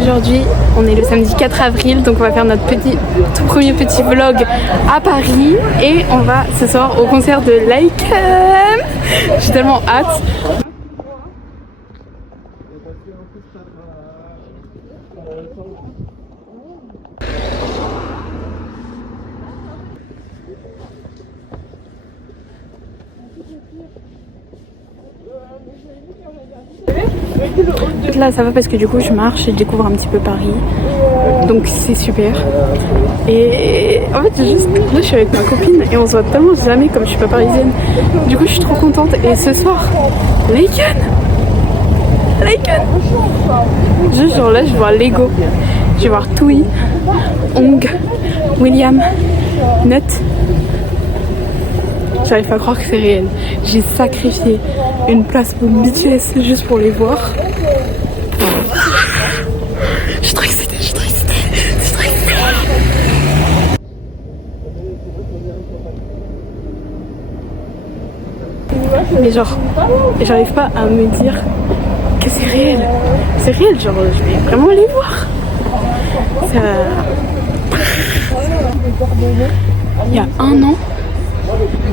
Aujourd'hui, on est le samedi 4 avril, donc on va faire notre tout premier petit vlog à Paris et on va ce soir au concert de Laken. J'ai tellement hâte. Là ça va parce que du coup je marche et je découvre un petit peu Paris, donc c'est super. Et en fait juste là je suis avec ma copine et on se voit tellement jamais comme je suis pas parisienne, du coup je suis trop contente. Et ce soir Laken, juste genre là je vais voir Lego, je vais voir Toui, Hong, William, Nut. J'arrive pas à croire que c'est réel. J'ai sacrifié une place pour BTS juste pour les voir. Je suis trop excitée, Mais genre, j'arrive pas à me dire que c'est réel. C'est réel, genre je vais vraiment les voir. Il y a un an,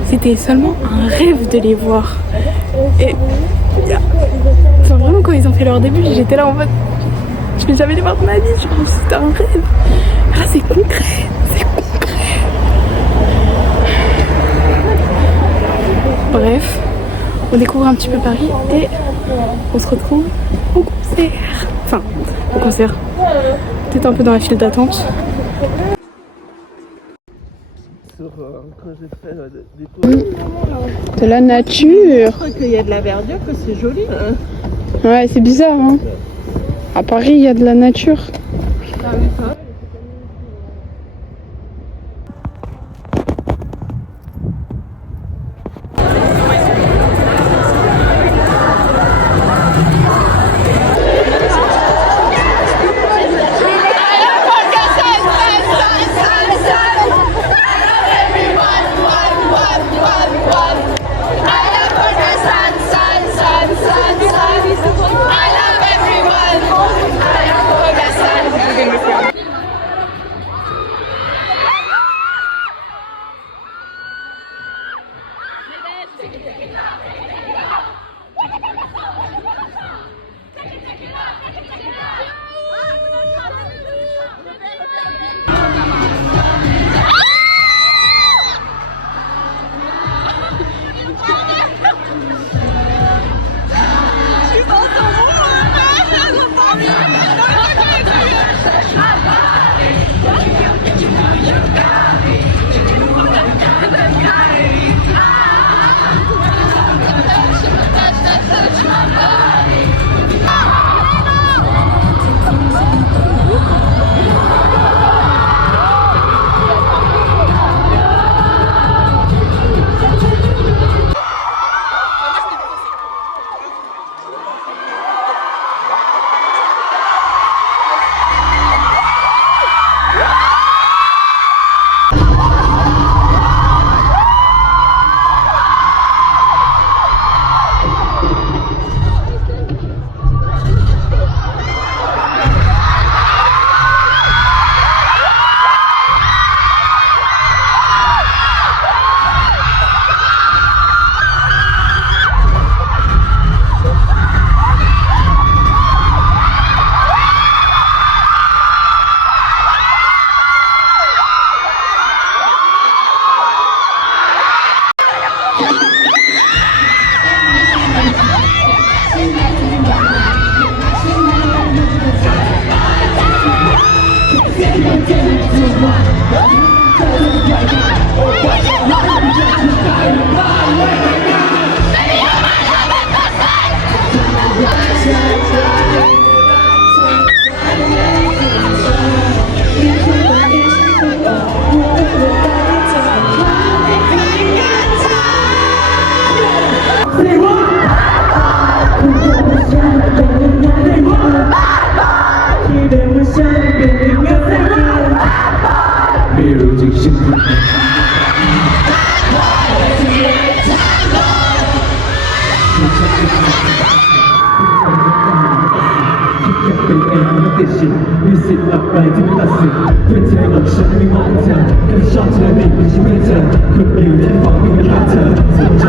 c'était seulement un rêve de les voir. Et enfin, vraiment quand ils ont fait leur début, j'étais là en mode je vais jamais les voir de ma vie, genre c'était un rêve. Là c'est concret, Bref, on découvre un petit peu Paris et on se retrouve au concert. Enfin, au concert. Peut-être un peu dans la file d'attente. De la nature. Je crois qu'il y a de la verdure, que c'est joli. Hein. Ouais, c'est bizarre, hein. À Paris, il y a de la nature. Hãy subscribe cho kênh Ghiền Mì Gõ để không bỏ lỡ สิทธิ์มีสิทธิ์อะไรที่ไม่ตัดสินเพื่อนเธอกับฉันไม่มองเธอแค่ชอบเธอนี่ไม่ใช่เพื่อนเธอคนเดียวที่ฟังไม่มีค่าเธอสนใจ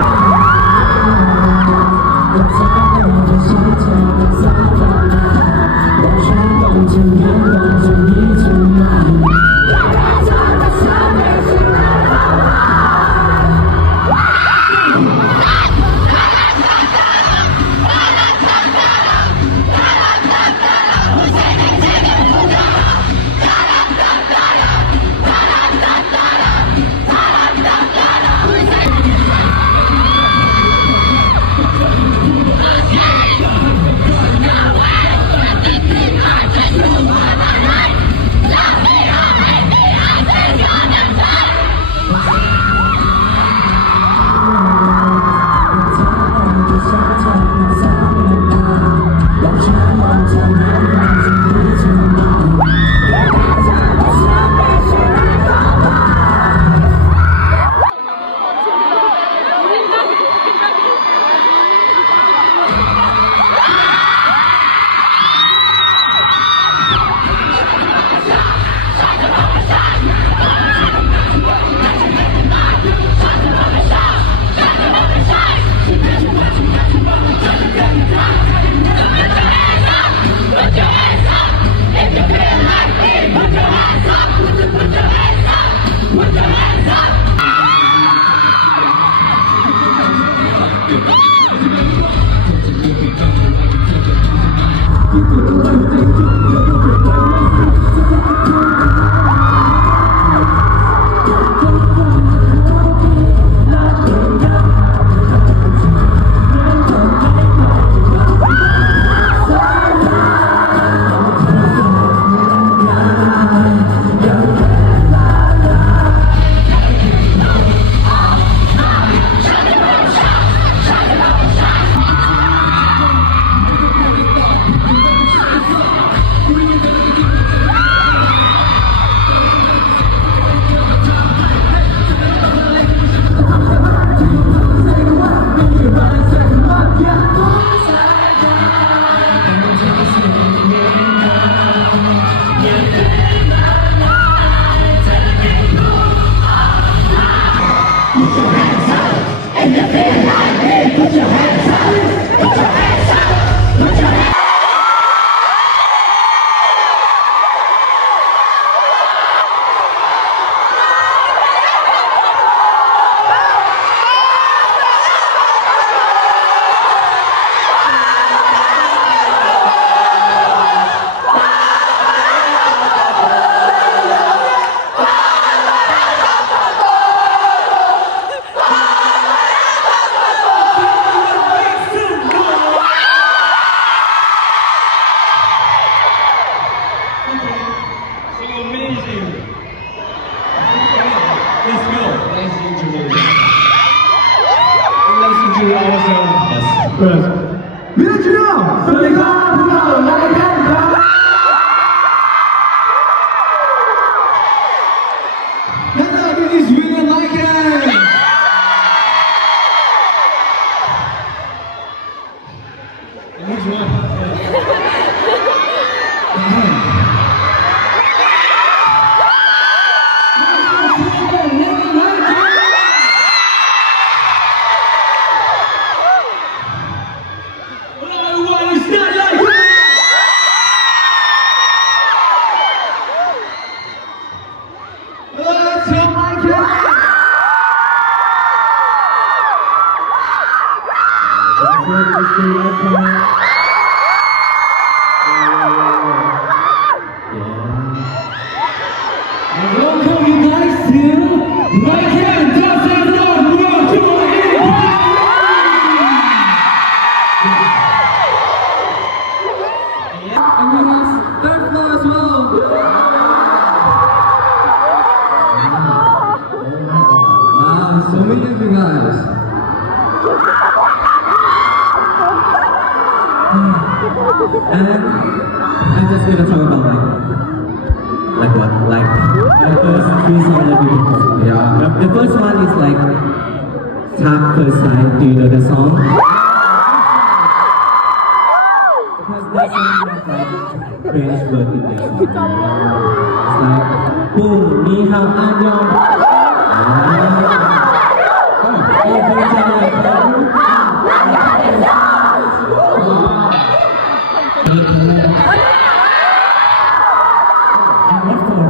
วิลจิโน่สวัสดีครับพวกเราไลค์แคนครับHello, this is Will and Lycan. Which one? Welcome you guys to Lycan Doesn't Love World Tour in And we have third floor as well. Wow, so many of you guys. And I'm just gonna talk about like what? Like the first three songs that we performed. Yeah. The first one is like Tap First Sight. Do you know the song? Because that song has like French word in there. It's like, boom, ni hao, annyeong. Oh, and what for?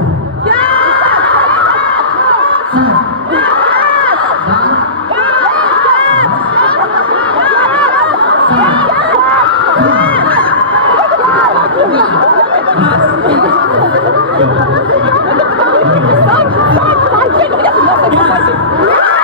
Stop!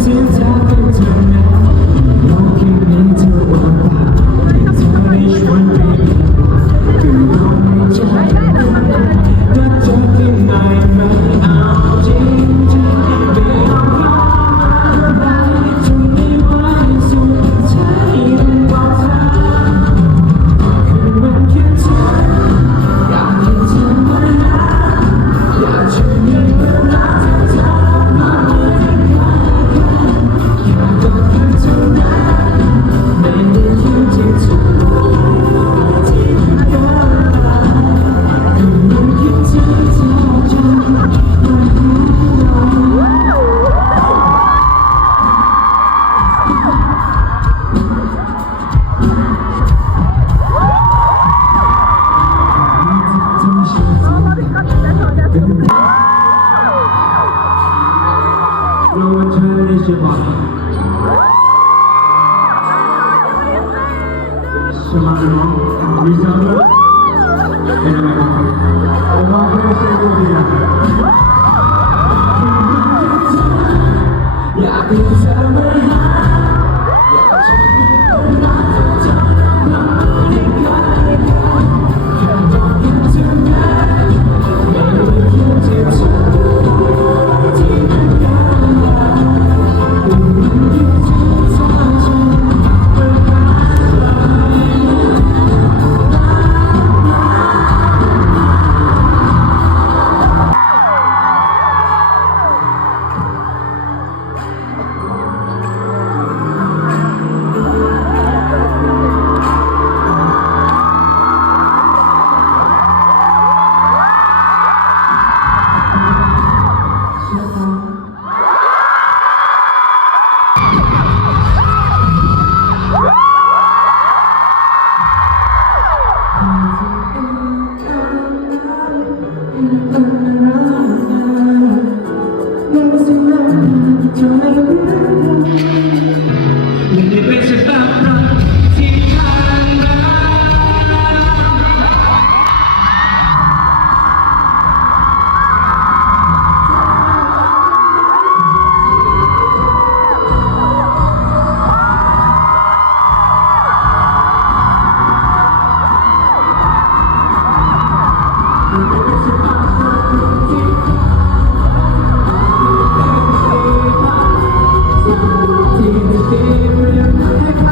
เสียงเธอเป็นเธอนะโลกแค่นี้เธอว่างเปล่าให้เธอได้ชวนไปคือลมหายใจรักเธอที่ไหนไม่เอาจริงจริงไม่เอาไปทนไม่ไหวสุดใจต้องบอกเธอคือมันแค่เธออยากให้เธอมาอยากจะมีเวลาเธอมาแค่ก็เพียงเท่านั้นไม่ได้อยู่ที่เธอที่เดินมาคือมันแค่ที่เธอจะมา我真的是吧？什么什么？为什么？我们会谁过的呀？อยากเป็นเธอเมื่อไหร่อยากจะมีเวลาเธอมาได้ใกล้กันแค่ต้องเพียงเท่านั้นไม่ได้อยู่ที่เธอที่มันยากที่ไม่ดีเรื่องให้ใคร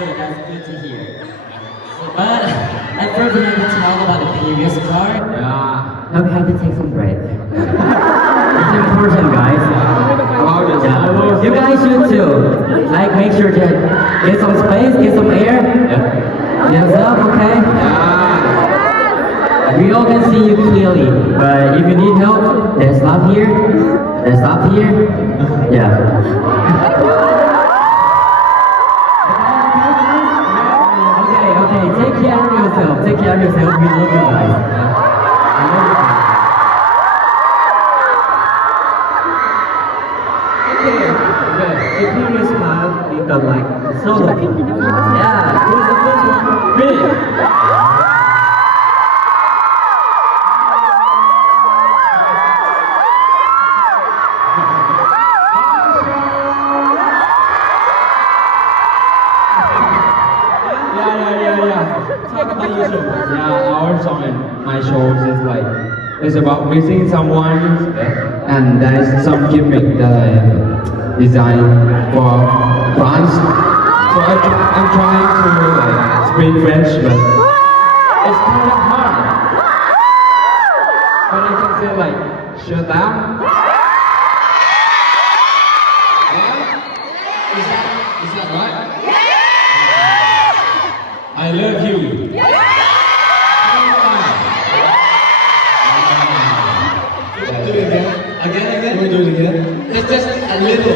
good. That's good to hear. But at first, we have to talk about the previous part. Yeah. Now we have to take some break. It's important, guys. Yeah. You guys should too. Like, make sure to get some space, get some air. Get yourself, okay? We all can see you clearly, but if you need help, there's stuff here. There's stuff here. Yeah. Okay. Take care of yourself. Take care of yourself. We love you guys. The previous part, we got like solo. Yeah. Who's the first one? Me. Talk about your show. Yeah, our song and my shows is like it's about missing someone, and there's some gimmick that I designed for France. So I'm trying to like speak French, but it's kind of hard. But I can say like je t'aime. Yeah? Is that right? I love you. Do it again. Again. Can we do it again? Just a little.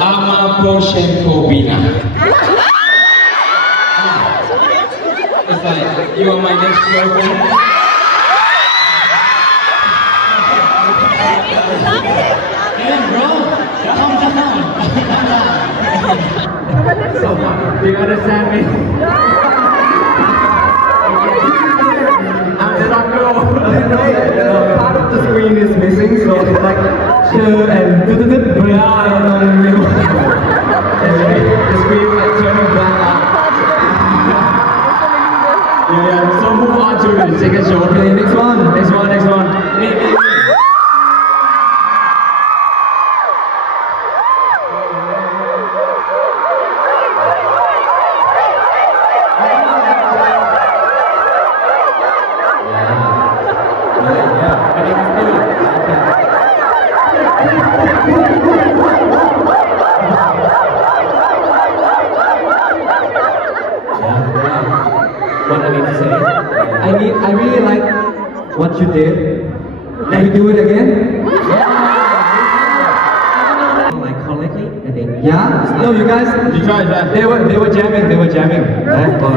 Amaposhenko Bina. It's like, you are my next girlfriend. Hey bro, calm down. So, do you understand me? I'm struggling. Part of the screen is missing, so it's like and the screen like turning black out. Yeah. So move on to the second show. Okay, next one. Me. What I need to say. I really like what you did. Can you do it again? Like correctly, I think. Yeah? No, you guys. You tried that. They were jamming. Right? 1,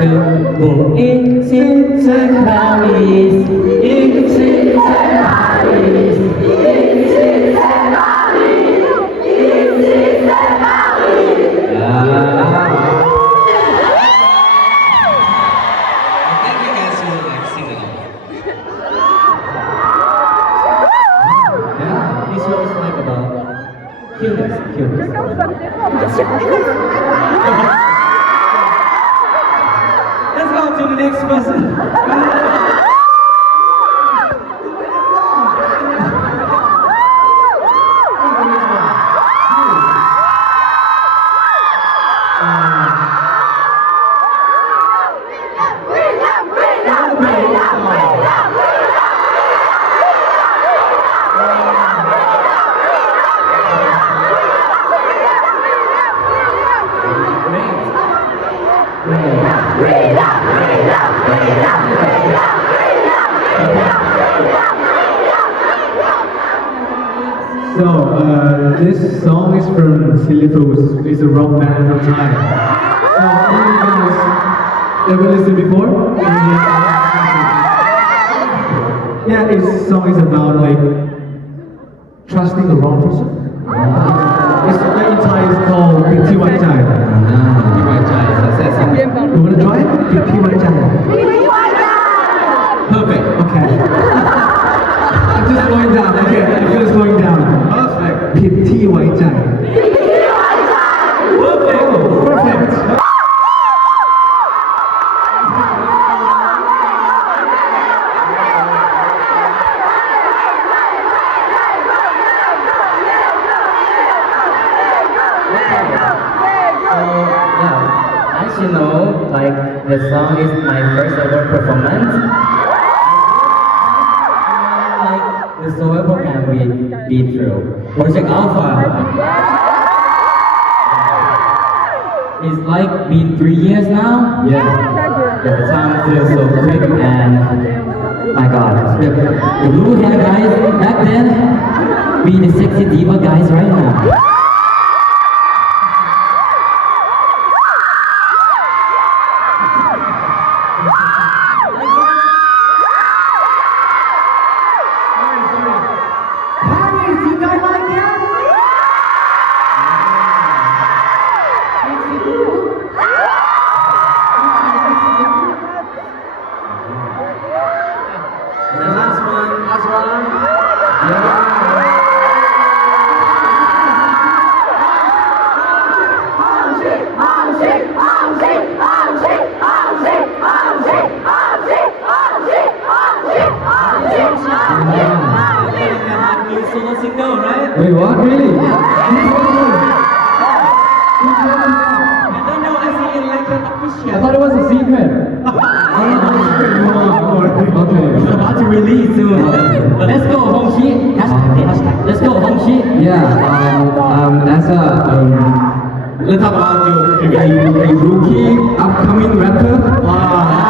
2, 3. It's in Paris. It's in Paris. It's in Paris. It's in Paris. Yeah. Let's go to the next person. So, this song is from Silly Fools. It's a rock band from Thailand. So, you guys ever listened before? Yeah, this song is about like trusting the wrong person. It's in Thai it's called Pitti Wai Chai. You wanna try it? Pitti Wai Chai. Perfect. Okay. I'm just going down. Okay, I'm just going down. Perfect. Pitti Wai Chai. Perfect. you know, like the song is my first ever performance. Like the solo program we been through. Project Alpha. It's like been 3 years now. Yeah. The time feels so quick and my God. The blue hair guys back then, be the sexy diva guys right now. The last one. New solo single, right? Wait, what? Really? I don't know if you like it I official. thought it was a secret. Okay. It's about to release soon. Let's go, Hongxi. Let's go, Hongxi. Yeah, as a, let's talk about a rookie, upcoming rapper. Wow.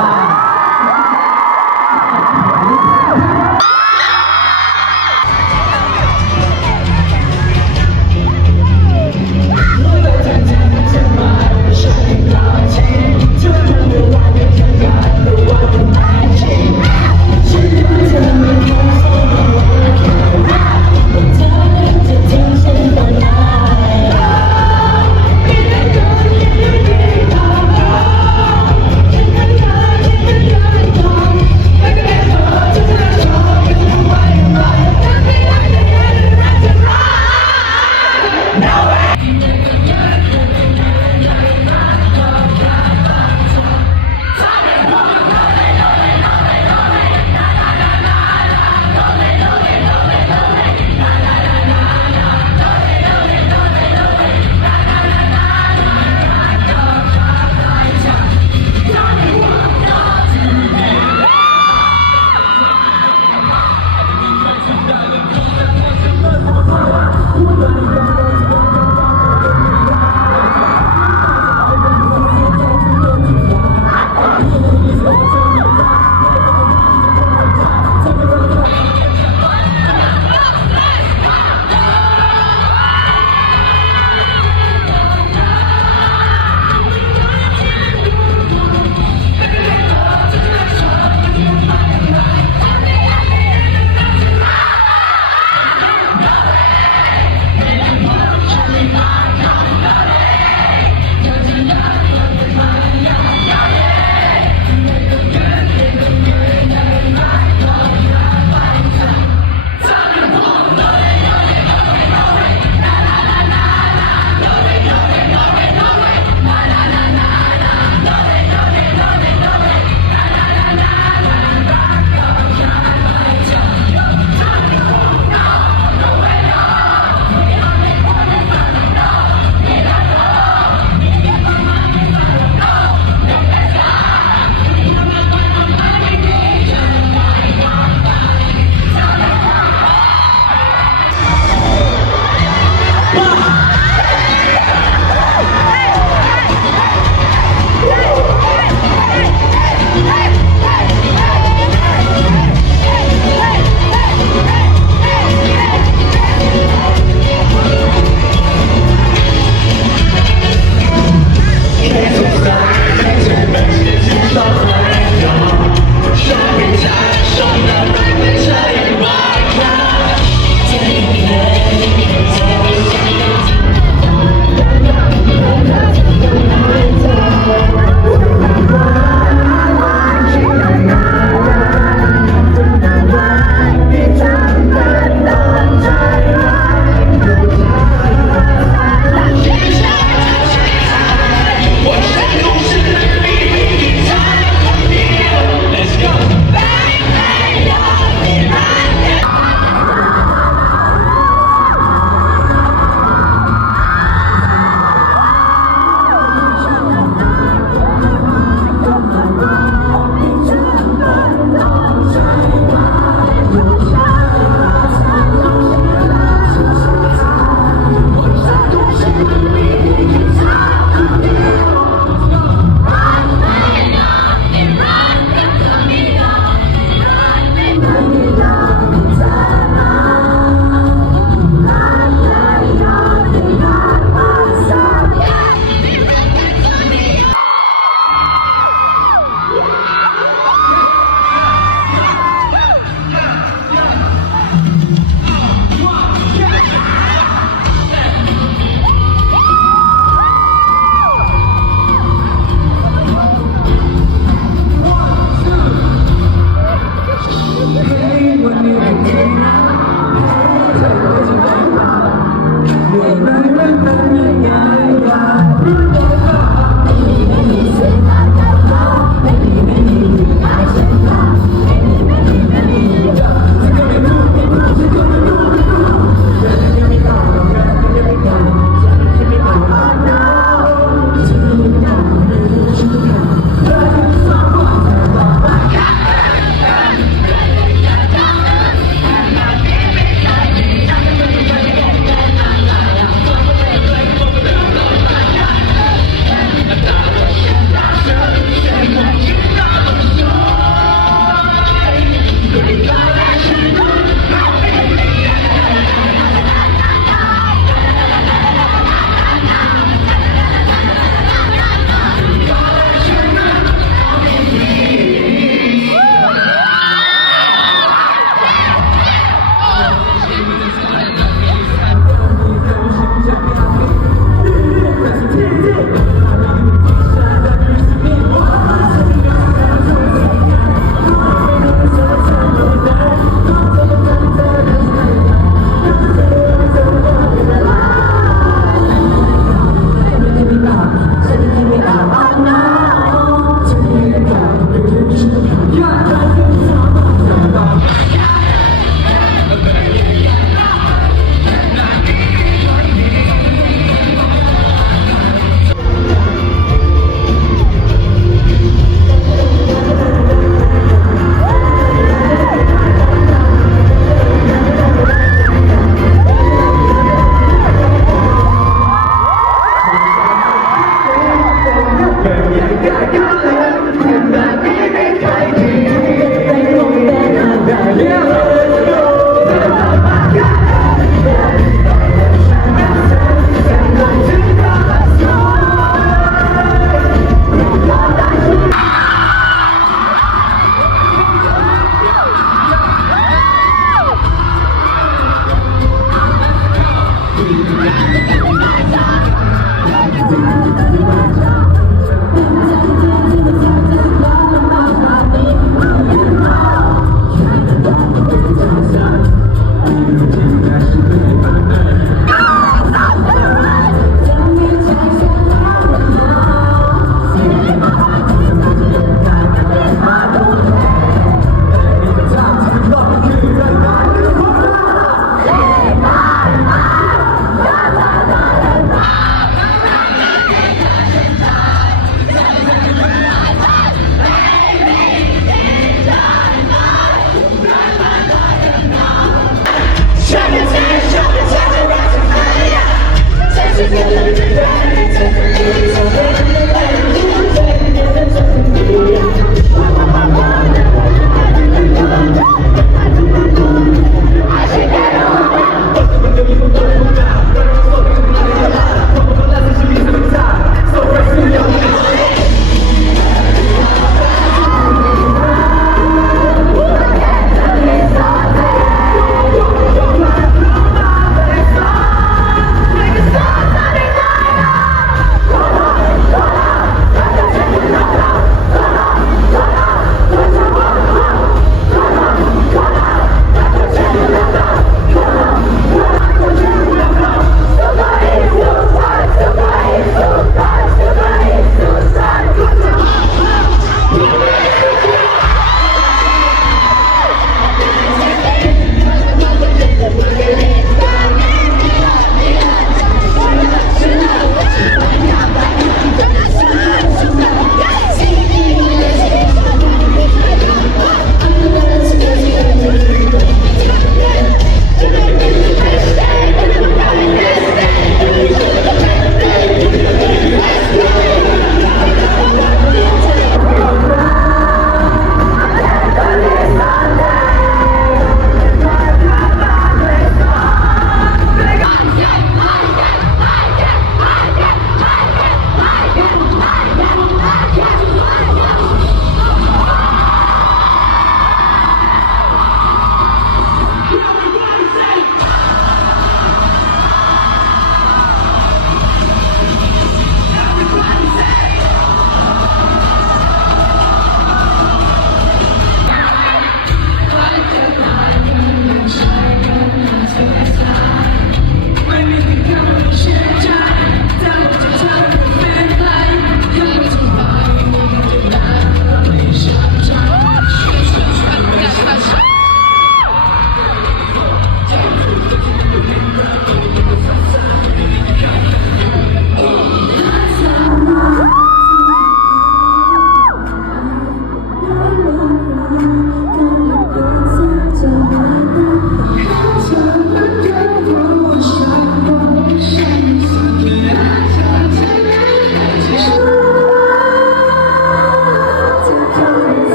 เ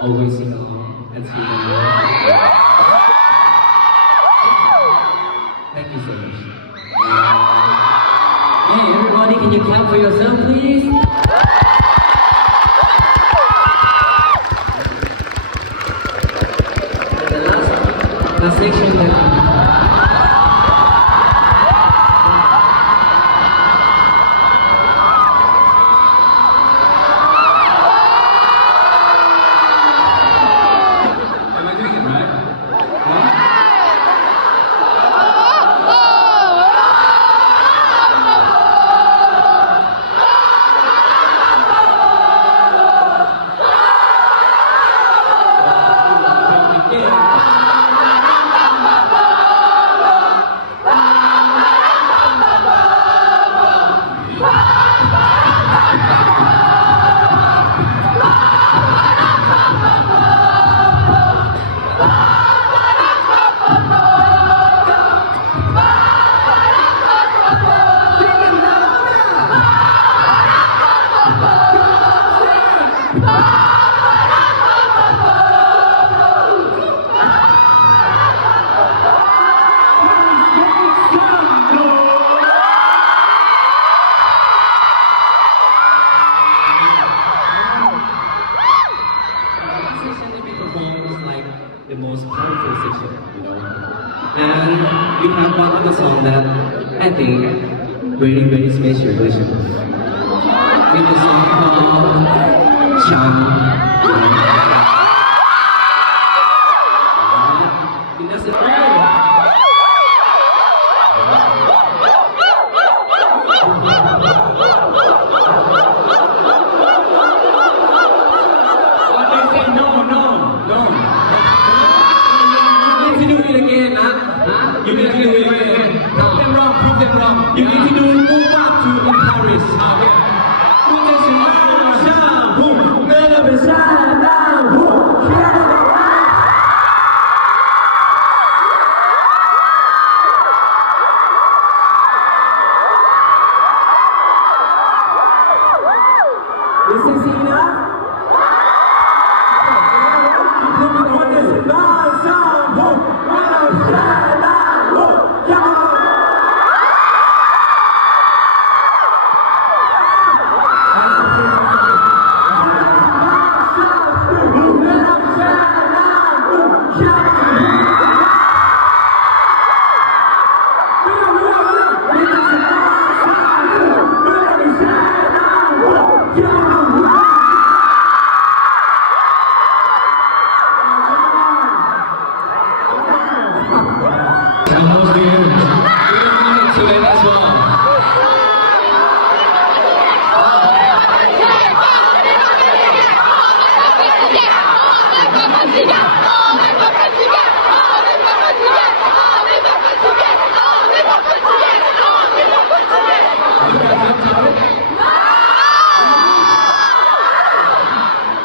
always sing along and sing along. Thank you so much. Hey, everybody, can you clap for yourself, please? The section that Am I doing it right? The most powerful section, you know. And we have one other song that I think very, very special version. It's a song called Chan. It doesn't You need to do it again, huh? You need to do it again. Prove them wrong, prove them wrong. You need to do move up to in Paris. Is this enough?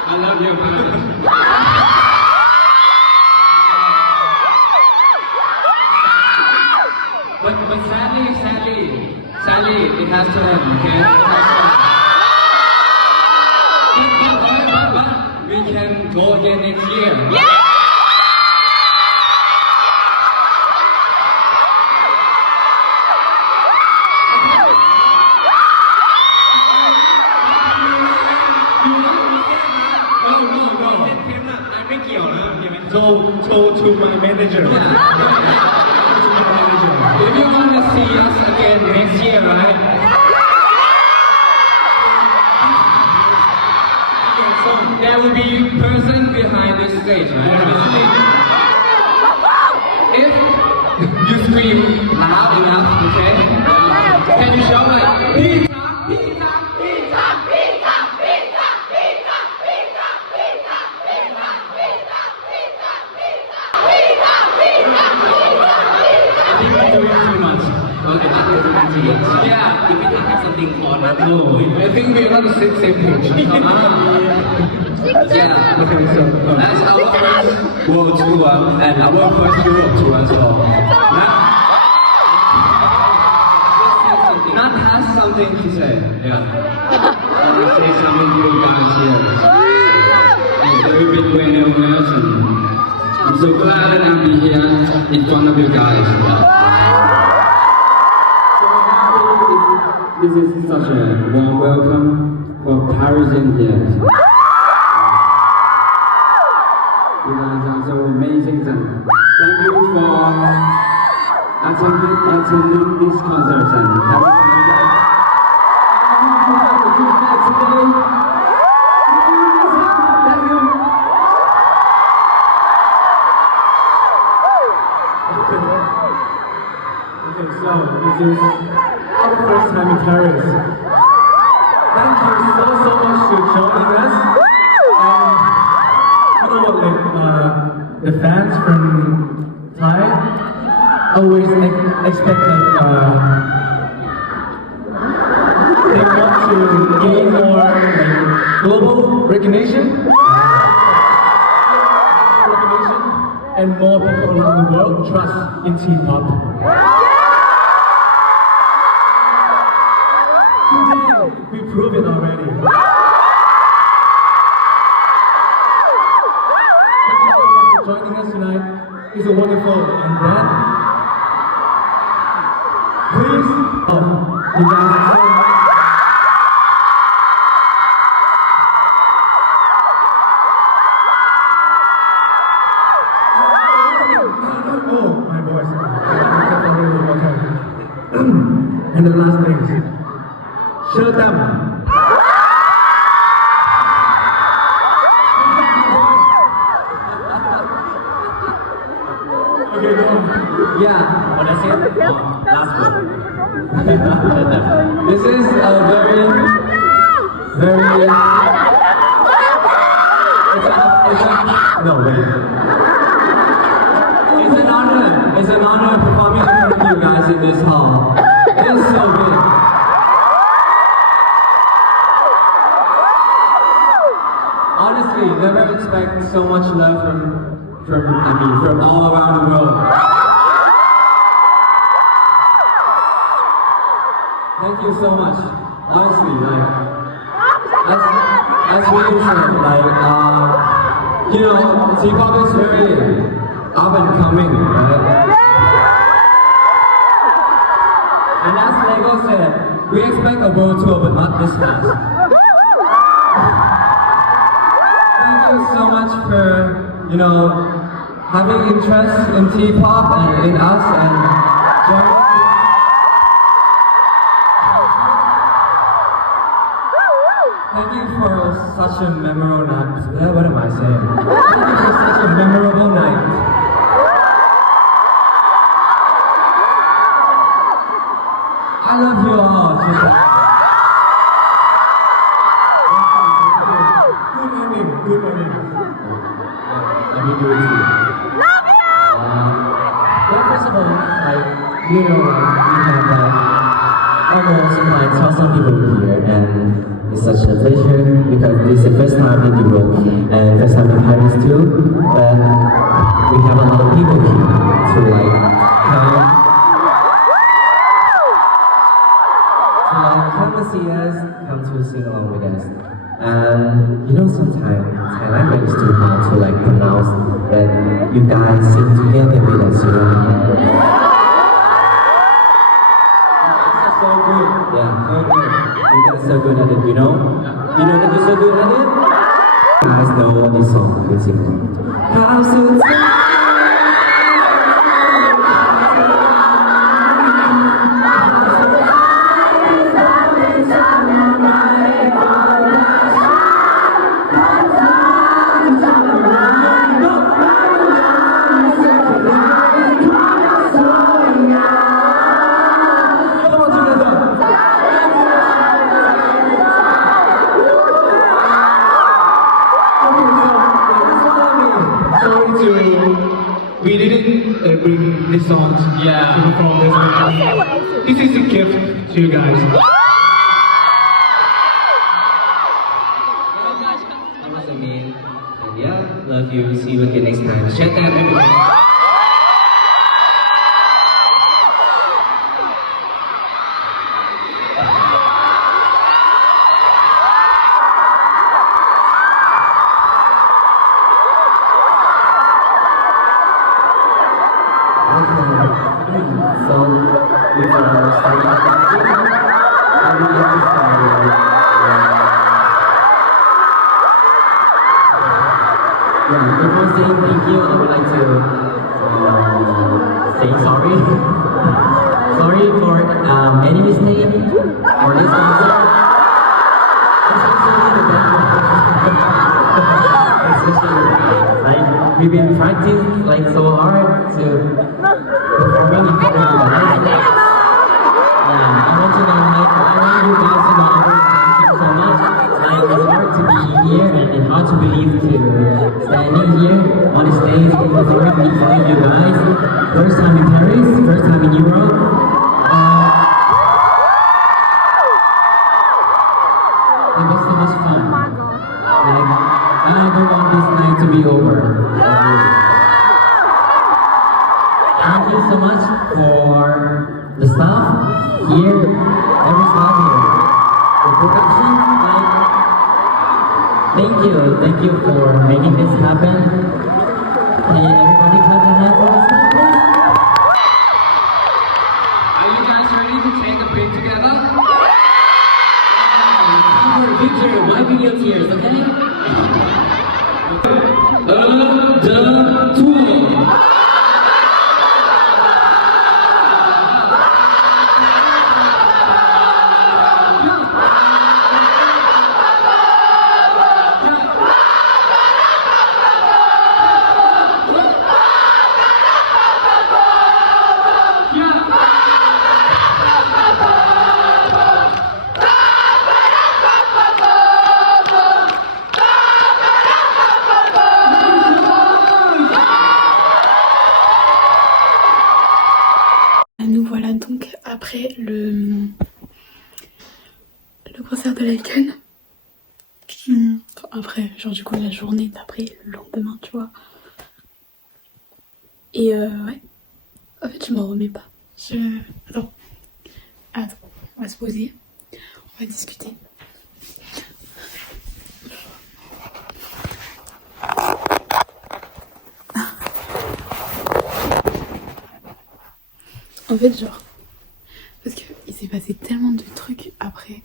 I love you, man. But sadly, it has to end, okay? But we can go again next year. To my manager. If you want to see us again next year, right? So there will be person behind this stage, right? If you scream loud enough, okay? Can you shout like pizza, pizza, pizza, pizza, pizza, pizza, pizza, pizza, pizza, pizza, Okay, that is too much. Yeah, if we don't have something on that, no. I think we're on the same page. Yeah, okay, so that's our first world tour and our first Europe tour as well. Nat has something to say. Yeah. I want to say something to you guys here. very big Buenos Aires, and I'm so glad that I'm here in front of you guys. This is such a warm welcome for Parisian here. You guys are so amazing, and thank you for attending this concert and having fun today. Thank you. Okay, so this is our first time in Paris. Thank you so much for joining us. You know what, like the fans from Thai always expect that they want to gain more like global recognition, and more people around the world trust in T-pop. We proved it already. Thank you very much for joining us tonight. It's a wonderful and grand. Please, you guys are so nice. Oh, my voice. Okay. And the last thing. Shut them. Okay, go on. Yeah, what I say? Last one. This is a very no way. It's an honor performing in front of you guys in this hall. It's so big. Honestly, never expect so much love from all around the world. Thank you so much. Honestly, like that's really sad. Like you know, T-pop is very up and coming, right? And as Lego said, we expect a world tour, but not this fast. Thank you so much for, you know, having interest in T-pop and in us and joining us. Thank you for such a memorable night. What am I saying? Thank you for such a memorable night. I love you all. Good ending. Let me do it too. Love you! Well, first of all, like, you know, we have almost 5,000 people here, and it's such a pleasure because this is the first time in Europe and first time in Paris too. But we have a lot of people here to like come to see us, come to sing along with us. And you know, sometimes Thai language is too hard to like pronounce, but you guys sing together with us, you know. It's so good. Yeah, so good. You guys are so good at it, you know. You know that you're so good at it. You guys know what this song is. How so We didn't bring this song to perform this. This is a gift to you guys. once again, and yeah, love you. See you again next time. Shut that, everyone. for starting the video. I really appreciate it. Yeah, before saying thank you, I would like to say sorry. Sorry for any mistake for this concert. Especially the band. Like we've been practicing like so hard to performing in front of you guys. Yeah, I want you to know, like I want you guys to know thank you so much. Like it's hard to be here and hard to believe to standing here on the stage and performing in front of you guys. First time in Paris, first time in Europe. It was so much fun. Like, I don't want this night to be over. Thank you so much for the staff here, every staff here. The production, thank you for making this happen. Can everybody clap their hands for us now, please? Are you guys ready to take a break together? Time for a picture, wipe your tears, okay? The tour. Nous voilà donc après le concert de Lycan. Enfin, après, genre du coup la journée d'après, le lendemain, tu vois. Et ouais, en fait je m'en remets pas. Attends, on va se poser, on va discuter. En fait, genre, parce qu'il s'est passé tellement de trucs après,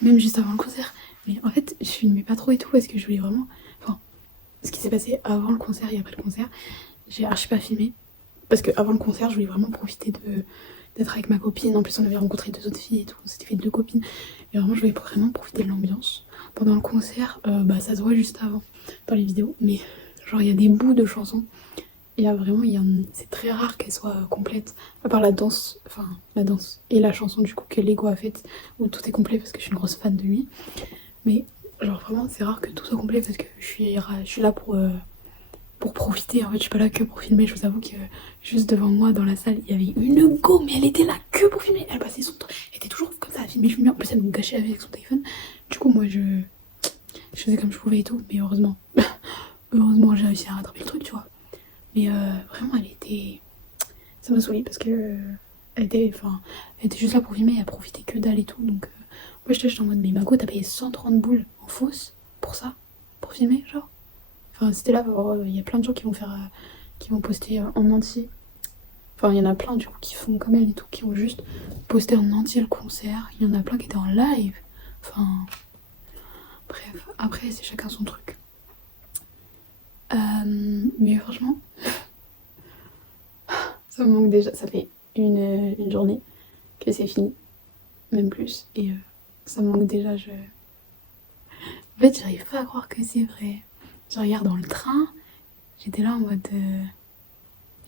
même juste avant le concert. Mais en fait, je filmais pas trop et tout parce que je voulais vraiment. Enfin, ce qui s'est passé avant le concert et après le concert, j'ai archi pas filmé. Parce qu'avant le concert, je voulais vraiment profiter d'être avec ma copine. En plus, on avait rencontré 2 autres filles et tout, on s'était fait 2 copines. Et vraiment, je voulais vraiment profiter de l'ambiance. Pendant le concert, ça se voit juste avant dans les vidéos. Mais genre, il y a des bouts de chansons. C'est très rare qu'elle soit complète, à part la danse et la chanson du coup que Lego a faite, où tout est complet parce que je suis une grosse fan de lui. Mais genre vraiment c'est rare que tout soit complet parce que je suis là pour profiter. En fait je suis pas là que pour filmer. Je vous avoue que juste devant moi dans la salle il y avait une go, mais elle était là que pour filmer. Elle passait son temps, elle était toujours comme ça à filmer. En plus elle me gâchait avec son téléphone. Du coup moi je faisais comme je pouvais et tout, mais heureusement j'ai réussi à rattraper le truc, tu vois. Mais vraiment ça m'a saoulée parce que elle était juste là pour filmer, elle profitait que dalle et tout. Donc moi j'étais en mode mais Mago, t'as payé 130 boules en fausse pour ça, pour filmer genre. Enfin c'était là, il y a plein de gens qui vont poster en entier. Enfin il y en a plein du coup qui font comme elle et tout, qui ont juste posté en entier le concert. Il y en a plein qui étaient en live. Enfin bref, après c'est chacun son truc. Mais franchement, ça me manque déjà. Ça fait une journée que c'est fini, même plus. Et ça me manque déjà. En fait, j'arrive pas à croire que c'est vrai. Je regarde dans le train, j'étais là en mode.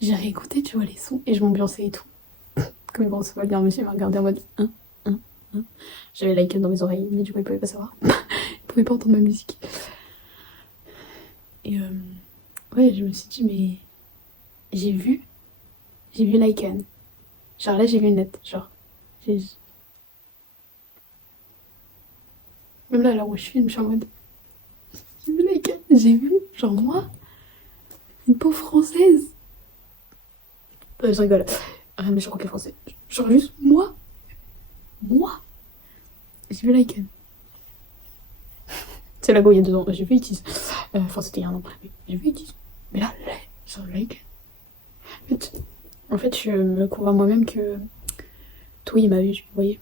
J'ai réécouté, tu vois, les sons et je m'ambiançais et tout. Comme bon, ça va dire, monsieur m'a regardé en mode. J'avais Lycan dans mes oreilles, mais du coup, il pouvait pas savoir. Il pouvait pas entendre ma musique. Et ouais, je me suis dit, mais j'ai vu Lycan. Genre là, j'ai vu une lettre. Genre, même là, où je filme, je suis en mode. J'ai vu Lycan. J'ai vu, genre moi, une pauvre française. Je rigole. Rien de méchant contre les Français. Genre juste moi. J'ai vu Lycan. C'est la go il y a 2 ans. J'ai vu Itis. Enfin, c'était il y a 1 an. Mais j'ai vu Itis. Mais là, sur Lycan. En fait, je me convainc moi-même que Toi il m'a vu, vous voyez.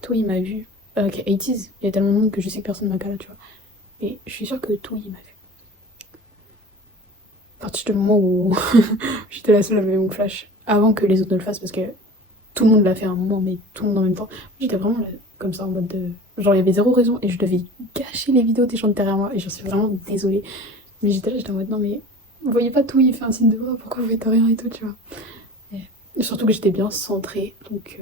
Toi il m'a vu. Ok, 80s, il y a tellement de monde que je sais que personne m'a là, tu vois. Et je suis sûre que Toi il m'a vu. À partir du moment où j'étais la seule à lever mon flash, avant que les autres ne le fassent, parce que tout le monde l'a fait à un moment, mais tout le monde en même temps. J'étais vraiment là, comme ça en mode de... Genre il y avait zéro raison et je devais gâcher les vidéos des gens derrière moi et j'en suis vraiment désolée. Mais j'étais là, j'étais en mode non mais vous voyez pas Tout, il fait un signe de pourquoi vous faites rien et tout, tu vois. Et surtout que j'étais bien centrée, donc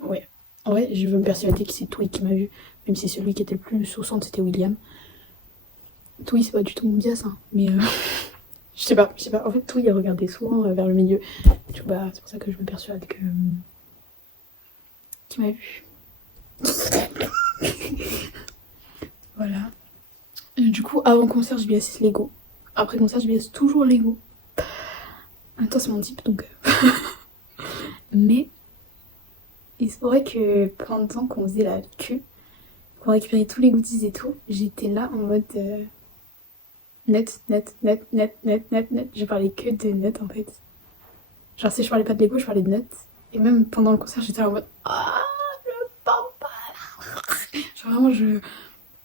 ouais. En vrai, je veux me persuader que c'est Tout qui m'a vu, même si celui qui était le plus au centre c'était William. Tout c'est pas du tout mon bias, hein, mais je sais pas. En fait, Tout il regardait souvent vers le milieu. Du coup, bah, c'est pour ça que je me persuade que qui m'a vu. Voilà. Du coup, avant concert, je baisse Lego. Après concert, je baisse toujours Lego. En même temps, c'est mon type, donc... Mais, il se pourrait que pendant qu'on faisait la queue, qu'on récupérait tous les goodies et tout, j'étais là en mode... Net. Je parlais que de net, en fait. Genre, si je parlais pas de Lego, je parlais de net. Et même pendant le concert, j'étais là en mode... Ah, le bambala. Genre, vraiment, je...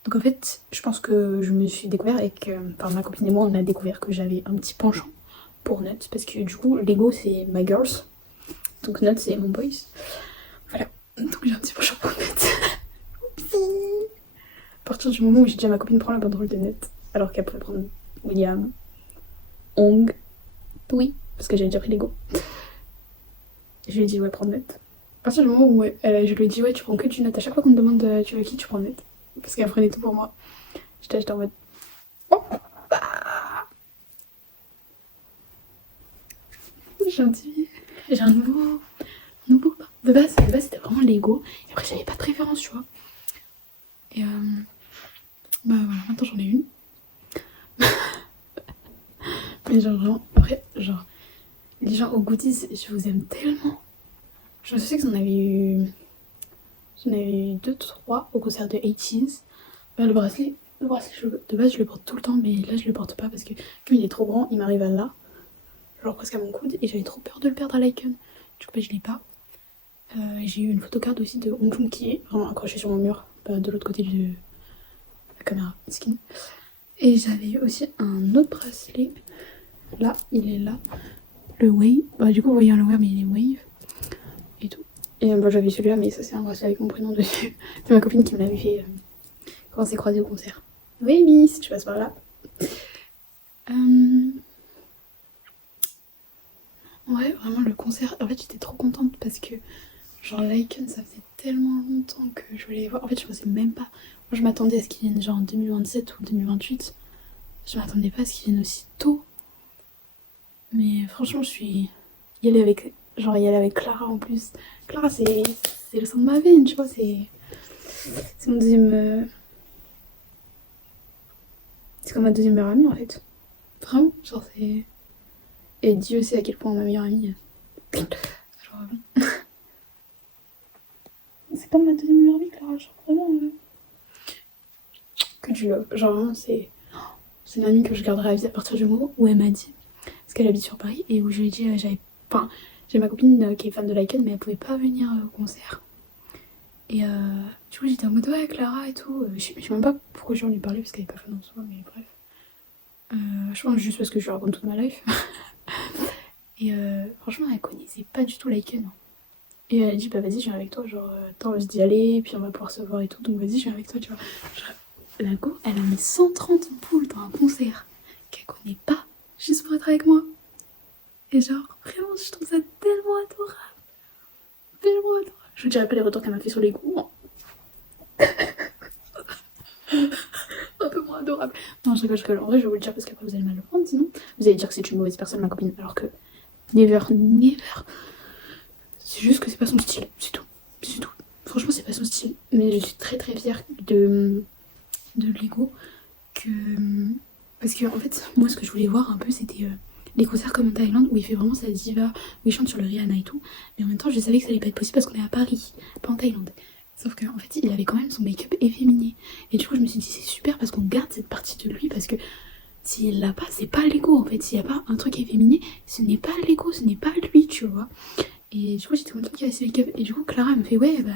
Donc en fait, je pense que je me suis découvert avec... Enfin, ma copine et moi, on a découvert que j'avais un petit penchant pour Nuts. Parce que du coup, Lego, c'est my girls. Donc Nuts, c'est mon boys. Voilà. Donc j'ai un petit penchant pour Nuts. À partir du moment où j'ai dit à ma copine, prends la banderole de Nuts. Alors qu'elle pouvait prendre William, Hong, oui, parce que j'avais déjà pris Lego. Je lui ai dit, ouais, prends Nuts. À partir du moment où je lui ai dit, ouais, tu prends que du Nuts. À chaque fois qu'on me demande, tu veux qui, tu prends Nuts. Parce qu'elle prenait tout pour moi. J'étais en mode... Oh bah. J'ai un nouveau... De base c'était vraiment Lego. Et après j'avais pas de référence, tu vois. Et bah voilà, maintenant j'en ai une. Mais genre vraiment, après, genre... Les gens au goodies, je vous aime tellement. Je sais que j'en avais eu 2-3 au concert de 80s. Le bracelet de base je le porte tout le temps, mais là je le porte pas parce que comme il est trop grand, il m'arrive à là, genre presque à mon coude, et j'avais trop peur de le perdre à l'Icon. Du coup bah, je l'ai pas. J'ai eu une photocard aussi de Hong Kong qui est vraiment accrochée sur mon mur, de l'autre côté de la caméra skin. Et j'avais eu aussi un autre bracelet, là, il est là, le Wave. Bah du coup vous voyez un Wave, mais il est Wave et tout. Et bah, j'avais celui-là, mais ça c'est un bracelet avec mon prénom dessus. C'est ma copine qui me l'avait fait quand on s'est croisés au concert. Oui, Miss, tu passes par là. Ouais, vraiment le concert. En fait, j'étais trop contente parce que, genre, l'Icon, ça faisait tellement longtemps que je voulais les voir. En fait, je pensais même pas. Moi, je m'attendais à ce qu'ils viennent genre en 2027 ou 2028. Je m'attendais pas à ce qu'ils viennent aussi tôt. Mais franchement, je suis y allée avec Clara en plus. Clara, c'est le sang de ma veine, tu vois. C'est mon deuxième. C'est comme ma deuxième meilleure amie en fait. Vraiment, genre c'est... Et Dieu sait à quel point ma meilleure amie... Genre c'est comme ma deuxième meilleure amie, Clara, genre vraiment... Que du love. Genre vraiment c'est une amie que je garderai à vie à partir du moment où elle m'a dit... Parce qu'elle habite sur Paris et où je lui ai dit j'ai ma copine qui est fan de l'Icon mais elle pouvait pas venir au concert. Et du coup j'étais en mode ouais Clara et tout, je sais même pas pourquoi je lui ai parlé parce qu'elle est pas fan en soi, mais bref. Je pense juste parce que je lui raconte toute ma life. Et franchement elle connaissait pas du tout l'Icon. Et elle a dit bah vas-y je viens avec toi, genre t'as envie d'y aller, puis on va pouvoir se voir et tout, donc vas-y je viens avec toi tu vois. Genre, la go elle a mis 130 boules dans un concert qu'elle connaît pas, juste pour être avec moi. Et genre vraiment je trouve ça tellement adorable. Tellement adorable. Je vous dirai pas les retours qu'elle m'a fait sur les goûts. Un peu moins adorable. Non, je rigole. En vrai, je vais vous le dire parce qu'après vous allez mal le prendre. Sinon, vous allez dire que c'est une mauvaise personne, ma copine. Alors que, never. C'est juste que c'est pas son style. C'est tout. Franchement, c'est pas son style. Mais je suis très très fière de Lego. Parce que, en fait, moi, ce que je voulais voir un peu, c'était. Les concerts comme en Thaïlande où il fait vraiment sa diva, où il chante sur le Rihanna et tout. Mais en même temps, je savais que ça allait pas être possible parce qu'on est à Paris, pas en Thaïlande. Sauf qu'en fait, il avait quand même son make-up efféminé. Et du coup, je me suis dit, c'est super parce qu'on garde cette partie de lui. Parce que s'il l'a pas, c'est pas Lego en fait. S'il y a pas un truc efféminé, ce n'est pas Lego, ce n'est pas lui, tu vois. Et du coup, j'étais contente qu'il y avait ces make-up. Et du coup, Clara elle me fait ouais, bah,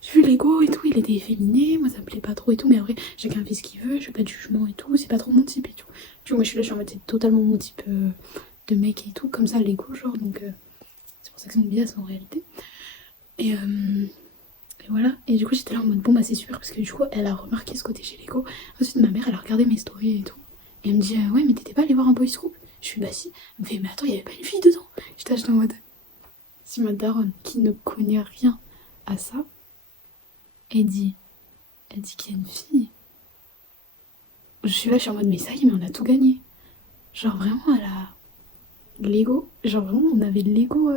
j'ai vu Lego et tout, il était efféminé, moi ça me plaît pas trop et tout, mais après, chacun fait ce qu'il veut, je fais pas de jugement et tout, c'est pas trop mon type et tout. Du coup, moi je suis là, je suis en mode, c'est totalement mon type de mec et tout, comme ça, Lego, genre, donc c'est pour ça que c'est mon bias en réalité. Et voilà, et du coup, j'étais là en mode, bon bah c'est super, parce que du coup, elle a remarqué ce côté chez Lego. Ensuite, ma mère, elle a regardé mes stories et tout, et elle me dit, ouais, mais t'étais pas allé voir un boys group? Je suis bah si. Elle me fait, mais attends, il y avait pas une fille dedans? J'étais en mode, si ma daronne, qui ne connaît rien à ça, elle dit qu'il y a une fille. Je suis là, je suis en mode, mais ça y est, mais on a tout gagné. Genre vraiment, elle a Lego. Genre vraiment, on avait Lego.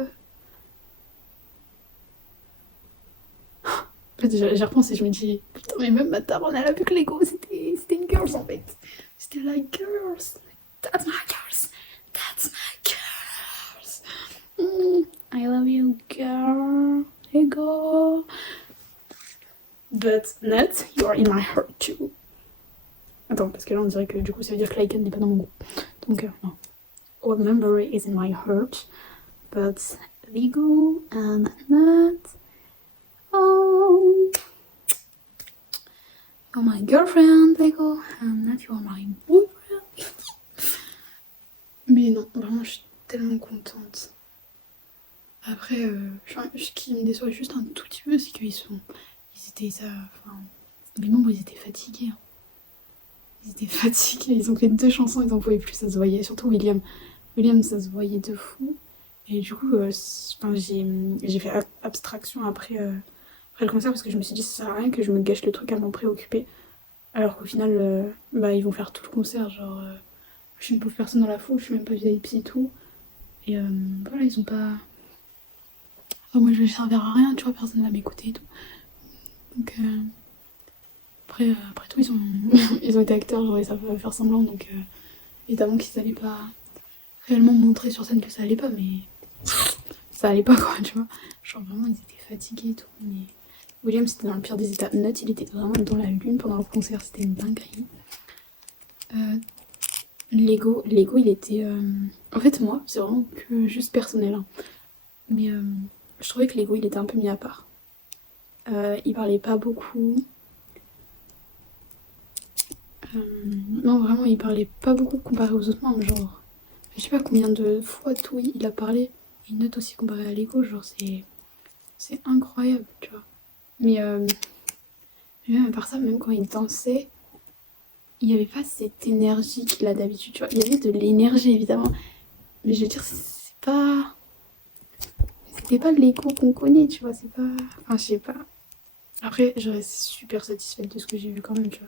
En fait, j'ai repensé, je me dis, putain, mais même ma daronne, elle a vu que Lego, c'était une girls en fait. C'était like girls. That's my girls. That's my girls. I love you, girl. Lego. But Nat, you are in my heart too. Attends, parce que là on dirait que du coup ça veut dire que Lycan n'est pas dans mon groupe. Donc non. Our memory is in my heart. But Lego and Nat. Oh. You're my girlfriend, Lego. And Nat, you're my boyfriend. Mais non, vraiment je suis tellement contente. Après, ce qui me déçoit juste un tout petit peu, c'est qu'ils étaient ça, enfin, les membres ils étaient fatigués. Hein. Ils étaient fatigués, ils ont fait 2 chansons, ils en pouvaient plus, ça se voyait. Surtout William. William, ça se voyait de fou. Et du coup, j'ai fait abstraction après le concert parce que je me suis dit ça sert à rien que je me gâche le truc à m'en préoccuper. Alors qu'au final, ils vont faire tout le concert. Genre, je suis une pauvre personne dans la foule, je suis même pas VIP et tout. Et voilà, ils ont pas. Enfin, moi je vais servir à rien, tu vois, personne va m'écouter et tout. Donc après tout ils ont été acteurs, genre ils savent faire semblant, donc évidemment qu'ils allaient pas réellement montrer sur scène que ça allait pas, mais ça allait pas quoi, tu vois. Genre vraiment ils étaient fatigués et tout. Mais William c'était dans le pire des états. Nut il était vraiment dans la lune pendant le concert, c'était une dinguerie. Lego il était... En fait moi c'est vraiment que juste personnel, hein. Mais je trouvais que Lego il était un peu mis à part. Il parlait pas beaucoup. Non vraiment il parlait pas beaucoup comparé aux autres membres, genre je sais pas combien de fois tout il a parlé. Et Nut aussi comparé à Lego, genre c'est incroyable, tu vois. Mais même à part ça, même quand il dansait, il y avait pas cette énergie qu'il a d'habitude, tu vois. Il y avait de l'énergie évidemment, mais je veux dire c'était pas Lego qu'on connaît, tu vois, c'est pas... Enfin, je sais pas. Après, je reste super satisfaite de ce que j'ai vu quand même, tu vois.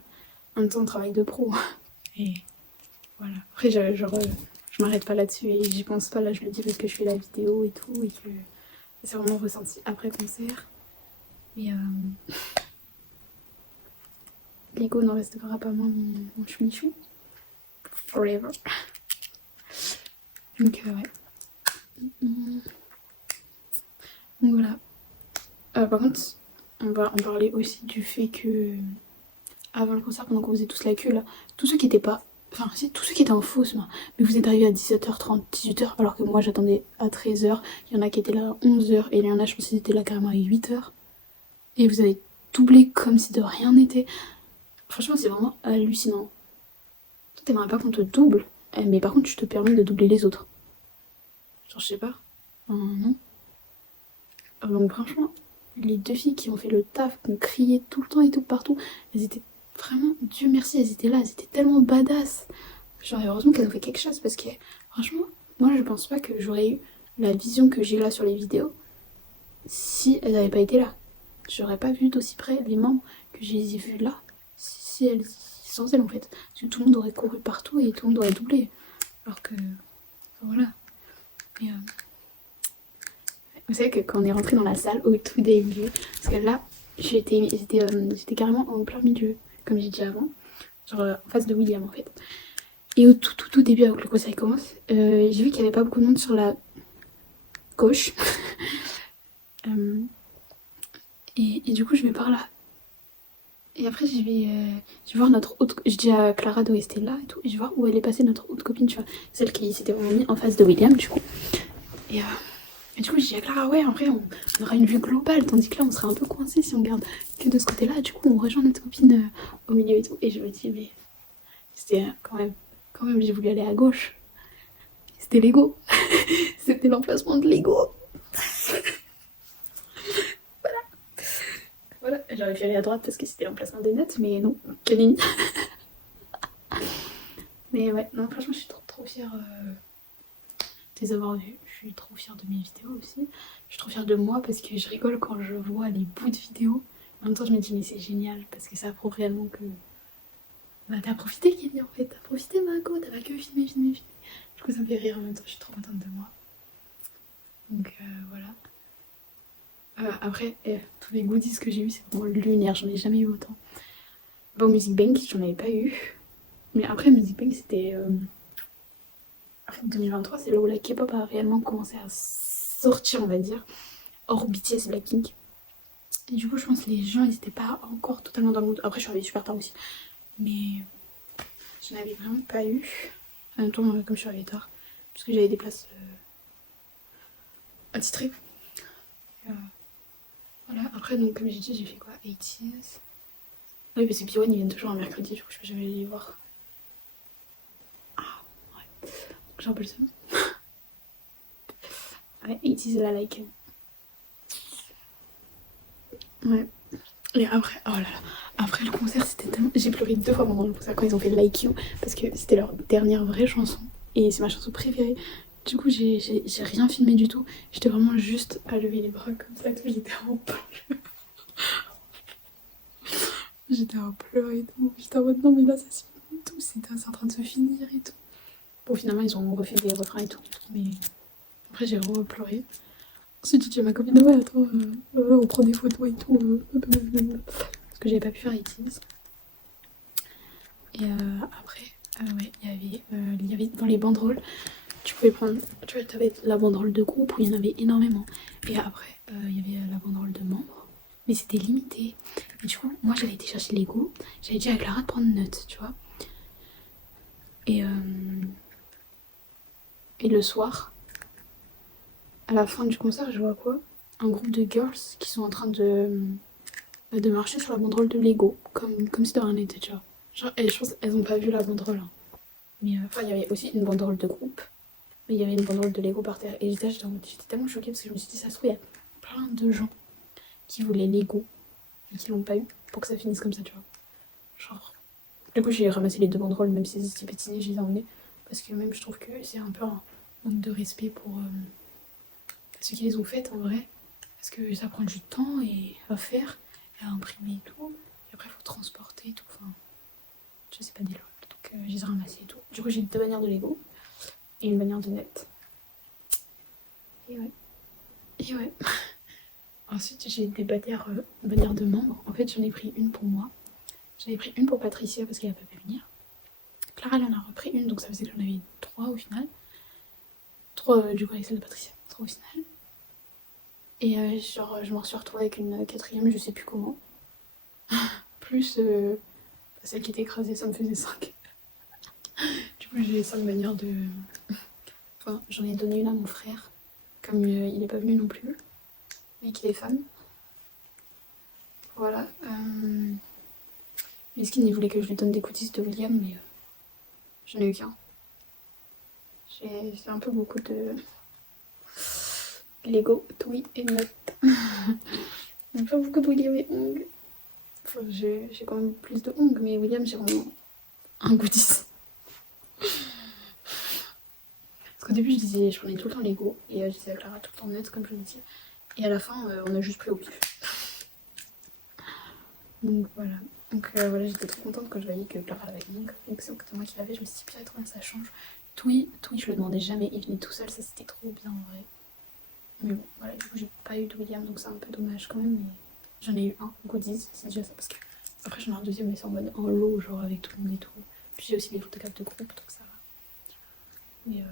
En même temps, on travaille de pro. Et voilà. Après, je m'arrête pas là-dessus et j'y pense pas, là, je le dis parce que je fais la vidéo et tout, et que c'est vraiment ressenti après concert. Mais Lego n'en restera pas moins mon choumichou. Forever. Donc, ouais. Donc voilà. Par contre, on va en parler aussi du fait que avant le concert, pendant qu'on faisait tous la queue là, tous ceux qui étaient pas... Enfin, c'est tous ceux qui étaient en fausse, moi. Mais vous êtes arrivés à 17h30, 18h, alors que moi j'attendais à 13h. Il y en a qui étaient là à 11h, et il y en a, je pense qu'ils étaient là carrément à 8h. Et vous avez doublé comme si de rien n'était. Franchement, c'est vraiment hallucinant. Toi, t'aimerais pas qu'on te double, mais par contre, tu te permets de doubler les autres. Genre, je sais pas. Non. Donc franchement, les 2 filles qui ont fait le taf, qui ont crié tout le temps et tout partout, elles étaient vraiment, Dieu merci, elles étaient là, elles étaient tellement badass. Genre heureusement qu'elles ont fait quelque chose parce que franchement, moi je pense pas que j'aurais eu la vision que j'ai là sur les vidéos si elles n'avaient pas été là. J'aurais pas vu d'aussi près les membres que j'ai vus là sans elles en fait. Parce que tout le monde aurait couru partout et tout le monde aurait doublé. Alors que voilà. Et vous savez que quand on est rentré dans la salle au tout début, parce que là j'étais carrément en plein milieu, comme j'ai dit avant, genre en face de William en fait. Et au tout début, avant que le concert commence, j'ai vu qu'il n'y avait pas beaucoup de monde sur la gauche. Et du coup je vais par là. Et après je vais voir notre autre... Je dis à Clara d'où était là et tout, et je vais voir où elle est passée notre autre copine, tu vois. Celle qui s'était vraiment mise en face de William du coup. Et Et du coup, j'ai dit à Clara, ouais, en vrai, on aura une vue globale, tandis que là, on serait un peu coincé si on garde que de ce côté-là. Du coup, on rejoint notre copine au milieu et tout. Et je me dis, mais c'était quand même, j'ai voulu aller à gauche. C'était Lego. C'était l'emplacement de Lego. Voilà, j'aurais pu aller à droite parce que c'était l'emplacement des notes, mais non, Camille. Mais ouais, non, franchement, je suis trop fière de les avoir vus. Je suis trop fière de mes vidéos aussi. Je suis trop fière de moi parce que je rigole quand je vois les bouts de vidéos. En même temps, je me dis, mais c'est génial parce que ça prouve réellement que. Bah, t'as profité, Kelly, en fait. T'as profité, Marco. T'as pas que filmé. Du coup, ça me fait rire en même temps. Je suis trop contente de moi. Donc, voilà. Après, tous les goodies que j'ai eu, c'est vraiment lunaire. J'en ai jamais eu autant. Bah, au Music Bank, j'en avais pas eu. Mais après, Music Bank, c'était. 2023, c'est là où la K-pop a réellement commencé à sortir, on va dire. Hors BTS, Blackpink. Et du coup, je pense que les gens, ils étaient pas encore totalement dans le mood. Après, je suis arrivée super tard aussi. Mais je n'avais vraiment pas eu. En même temps, comme je suis arrivée tard, parce que j'avais des places attitrées. Voilà, après, donc, comme j'ai dit, j'ai fait quoi 80s. Oui, parce que P1, ils viennent toujours un mercredi, du coup, je peux jamais les voir. Ah, ouais. Donc, j'ai un peu le seum. Ouais, 80s, la like. Ouais. Et après, oh là là, après le concert, c'était tellement. J'ai pleuré 2 fois pendant le concert quand ils ont fait Like You, parce que c'était leur dernière vraie chanson, et c'est ma chanson préférée. Du coup, j'ai rien filmé du tout. J'étais vraiment juste à lever les bras comme ça et tout. J'étais en pleurs. J'étais en pleurs et tout. J'étais en mode non, mais là, ça se finit et tout. C'est en train de se finir et tout. Bon, finalement, ils ont refait des refrains et tout. Mais après, j'ai pleuré. Ensuite, j'ai dit à ma copine, ouais, attends, on prend des photos et tout. Parce que j'avais pas pu faire iTunes. Et après, ouais, il y avait dans les banderoles, tu pouvais prendre, tu vois, t'avais la banderole de groupe où il y en avait énormément. Et après, il y avait la banderole de membres, mais c'était limité. Et du coup, moi j'avais été chercher Lego, j'avais dit à Clara de prendre note, tu vois. Et le soir, à la fin du concert, je vois quoi? Un groupe de girls qui sont en train de marcher sur la banderole de Lego, comme si de rien n'était, tu vois. Genre, et je pense qu'elles ont pas vu la banderole. Hein. Mais enfin, il y avait aussi une banderole de groupe. Mais il y avait une banderole de Lego par terre. Et j'étais tellement choquée parce que je me suis dit, ça se trouve, il y a plein de gens qui voulaient Lego et qui l'ont pas eu pour que ça finisse comme ça, tu vois. Genre. Du coup, j'ai ramassé les 2 banderoles, même si c'était pétiné, je les ai emmenées. Parce que même, je trouve que c'est un peu un manque de respect pour ceux qui les ont faites en vrai. Parce que ça prend du temps à faire, et à imprimer et tout. Et après, il faut transporter et tout. Enfin, je sais pas des lois. Donc, je les ai ramassées et tout. Du coup, j'ai 2 bannières de Lego. Et une bannière de net. Et ouais. Ensuite, j'ai des bannières de membres. En fait, j'en ai pris une pour moi. J'en ai pris une pour Patricia parce qu'elle a pas pu venir. Clara, elle en a repris une, donc ça faisait que j'en avais 3 au final. 3 du coup avec celle de Patricia. 3 au final. Et genre, je m'en suis retrouvée avec une 4ème, je sais plus comment. Plus celle qui était écrasée, ça me faisait 5. Du coup, j'ai 5 bannières de. Enfin, j'en ai donné une à mon frère, comme il n'est pas venu non plus, mais qu'il est fan. Voilà. Miskin, il voulait que je lui donne des goodies de William, mais j'en ai eu qu'un. J'ai un peu beaucoup de Lego, Toy et Note. J'ai pas beaucoup de William et Hong. Enfin, j'ai quand même plus de Hong, mais William, j'ai vraiment un goodies. Parce qu'au début, je prenais tout le temps Lego, et je disais à Clara tout le temps Note, comme je vous dis. Et à la fin, on a juste pris au pif. Donc voilà. Donc voilà, j'étais trop contente quand je voyais que Clara l'avait donc c'est moi qui l'avais, je me suis dit pire trop bien ça change. Toui, je le demandais jamais, il venait tout seul, ça c'était trop bien en vrai. Mais bon, voilà, du coup j'ai pas eu de William, donc c'est un peu dommage quand même, mais j'en ai eu un, goodies, c'est déjà ça, parce que après j'en ai un deuxième, mais c'est en mode en lot, genre avec tout le monde et tout. Puis j'ai aussi des photographes de groupe, donc ça va. Mais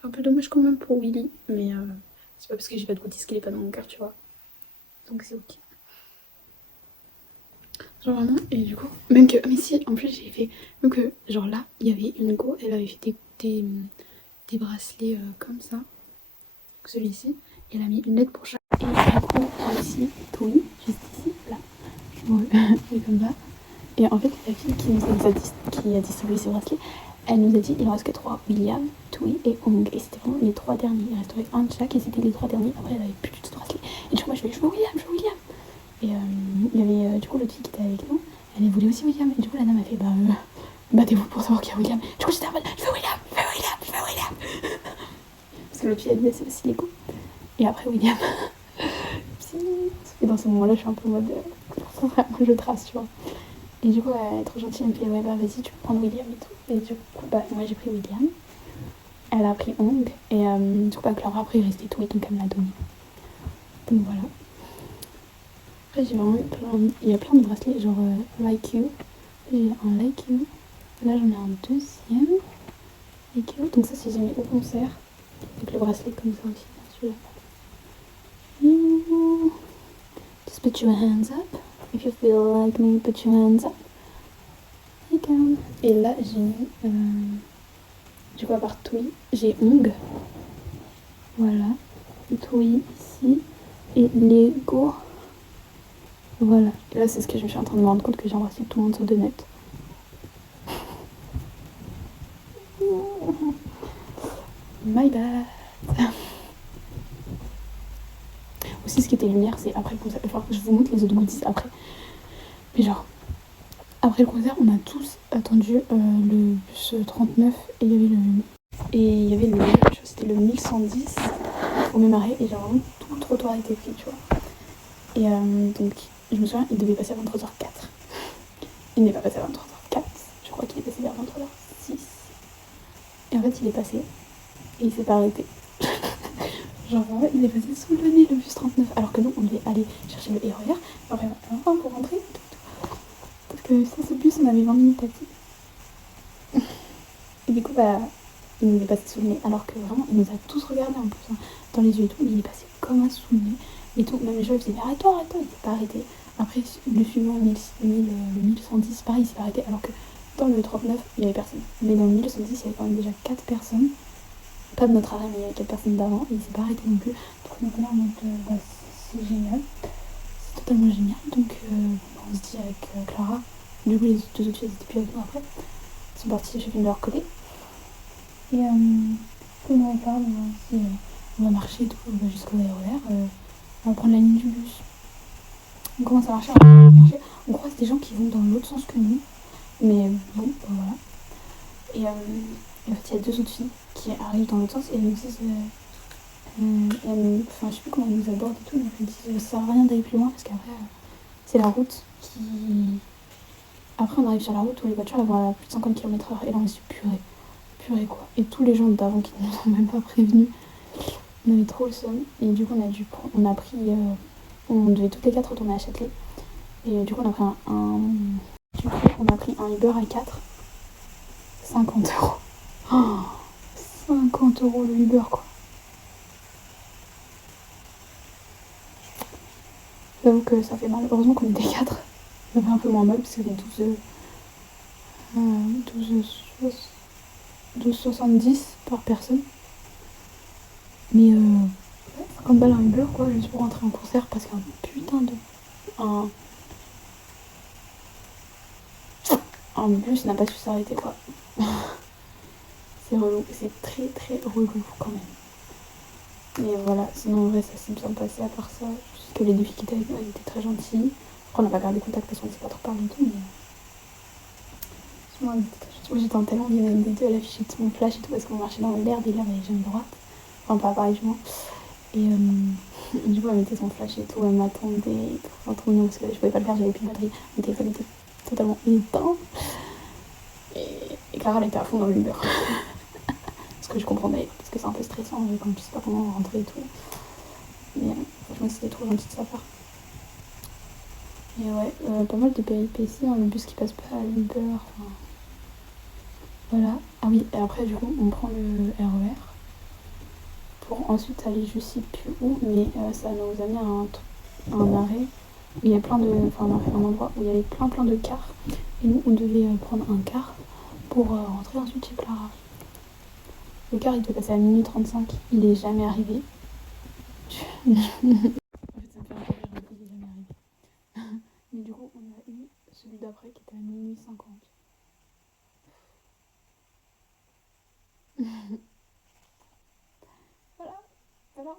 c'est un peu dommage quand même pour Willy, mais c'est pas parce que j'ai pas de goodies qu'il est pas dans mon cœur, tu vois. Donc c'est ok. Genre vraiment, et du coup, même que, mais si, en plus j'ai fait, même que, genre là, il y avait une go, elle avait fait des bracelets comme ça. celui-ci. Et elle a mis une lettre pour chaque. Et du coup, ici, Toui, juste ici, là. Bon, et comme ça. Et en fait, la fille qui a distribué ces bracelets, elle nous a dit il en reste que 3, William, Toui et Hong. Et c'était vraiment les 3 derniers. Il restait un de chaque et c'était les 3 derniers. Après, elle avait plus du tout de bracelets. Et du coup, moi, je veux William, je veux William. Et il y avait du coup l'autre fille qui était avec nous. Elle voulait aussi William. Et du coup, la dame a fait battez-vous pour savoir qui a William. Du coup, j'étais en mode je veux William, je veux William, je veux William. Parce que l'autre fille, elle disait c'est aussi les coups. Et après, William. Et dans ce moment-là, je suis un peu en mode je trace, tu vois. Et du coup, elle est trop gentille, elle me fait ouais, bah vas-y, tu peux prendre William et tout. Et du coup, bah, moi j'ai pris William. Elle a pris Hong. Et du coup, bah, Clara, après, il restait tout, donc elle me l'a donné. Donc voilà. Après, j'ai vraiment il y a plein de bracelets, genre Like You. J'ai un Like You. Là, j'en ai un deuxième. Like You. Donc ça, c'est jamais au concert. Avec le bracelet comme ça aussi, celui-là. Just put your hands up. If you feel like me, put your hands up. You can. Et là, j'ai mis, du coup, à part Toui, j'ai Hong. Voilà. Toui ici. Et Lego. Voilà. Et là, c'est ce que je me suis en train de me rendre compte que j'ai embrassé tout le monde sur 2 notes. My bad. Aussi, ce qui était lumière, c'est après le concert. Enfin, je vous montre les autres goodies après. Mais genre, après le concert, on a tous attendu le bus 39 et il y avait le c'était le 1110 au même arrêt et genre vraiment tout le trottoir était pris, tu vois. Et donc, je me souviens, il devait passer à 23h04. Il n'est pas passé à 23h04. Je crois qu'il est passé vers 23h06. Et en fait, il est passé et il s'est pas arrêté. Genre, il est passé sous le nez le bus 39, alors que nous, on devait aller chercher le RER. Enfin, pour rentrer. Parce que sans ce bus, on avait 20 minutes à pied. Et du coup, bah, il nous est passé sous le nez, alors que vraiment, il nous a tous regardés en plus, hein, dans les yeux et tout. Mais il est passé comme un sous le nez et tout. Même les gens, ils faisaient arrête-toi, il s'est pas arrêté. Après, le suivant, le 1110, pareil, il s'est pas arrêté, alors que dans le 39, il y avait personne. Mais dans le 1110, il y avait quand même déjà 4 personnes. Pas de notre arrêt, mais il y avait 4 personnes d'avant, et il s'est pas arrêté non plus. Donc là, c'est génial. C'est totalement génial. Donc on se dit avec Clara, du coup les 2 autres filles étaient plus avec nous après. Ils sont partis chacune de leur côté. Et comme on parle, on va marcher et tout jusqu'au RER. On va prendre la ligne du bus. On commence à marcher, on croise des gens qui vont dans l'autre sens que nous. Mais bon, voilà. Et en fait, il y a 2 autres filles qui arrivent dans l'autre sens et elles nous disent enfin, je sais plus comment elles nous abordent et tout, mais elles nous disent ça sert à rien d'aller plus loin parce qu'après, c'est la route qui. Après, on arrive sur la route où les voitures elles vont à plus de 50 km/h et là, on se dit purée quoi. Et tous les gens d'avant qui ne nous ont même pas prévenus, on avait trop le seum et du coup, on devait toutes les 4 retourner à Châtelet et du coup, on a pris un Uber à 4, 50 €. Oh, 50 € le Uber quoi. J'avoue que ça fait mal. Heureusement qu'on était 4. Ça fait un peu moins mal parce que c'est 12,70 par personne. Mais 50 balles un Uber quoi, juste pour rentrer en concert parce qu'un putain de. Un bus n'a pas su s'arrêter quoi. C'est relou, c'est très très relou quand même. Et voilà, sinon en vrai ça s'est bien passé à part ça. Juste que les 2 filles qui étaient avec nous, elles étaient très gentilles. Après on n'a pas gardé contact parce qu'on ne s'est pas trop parlé et tout, mais. Moi j'étais en tellement bien avec des 2, elle affichait tout mon flash et tout parce qu'on marchait dans l'herbe et l'herbe elle est jamais droite. Enfin pas apparemment. Et du coup elle mettait son flash et tout, elle m'attendait et tout. Enfin trop mignon parce que je pouvais pas le faire, j'avais plus de batterie. Mon téléphone était totalement éteint. Et Clara elle était à fond dans l'Uber. Ce que je comprenais, parce que c'est un peu stressant quand tu sais pas comment rentrer et tout. Mais franchement c'était trop gentil de sa part. Et ouais, pas mal de péripéties, hein, le bus qui passe pas à l'Uber, enfin. Voilà. Ah oui, et après du coup on prend le RER pour ensuite aller je sais plus où, mais ça nous a mis à un arrêt où il y a plein de. Enfin un endroit où il y avait plein de cars. Et nous on devait prendre un car pour rentrer ensuite chez Clara. Le car il devait passer à minuit 35, il est jamais arrivé. En fait, ça me fait un peu rire, mais il est jamais arrivé. Mais du coup, on a eu celui d'après qui était à minuit 50. Voilà, voilà.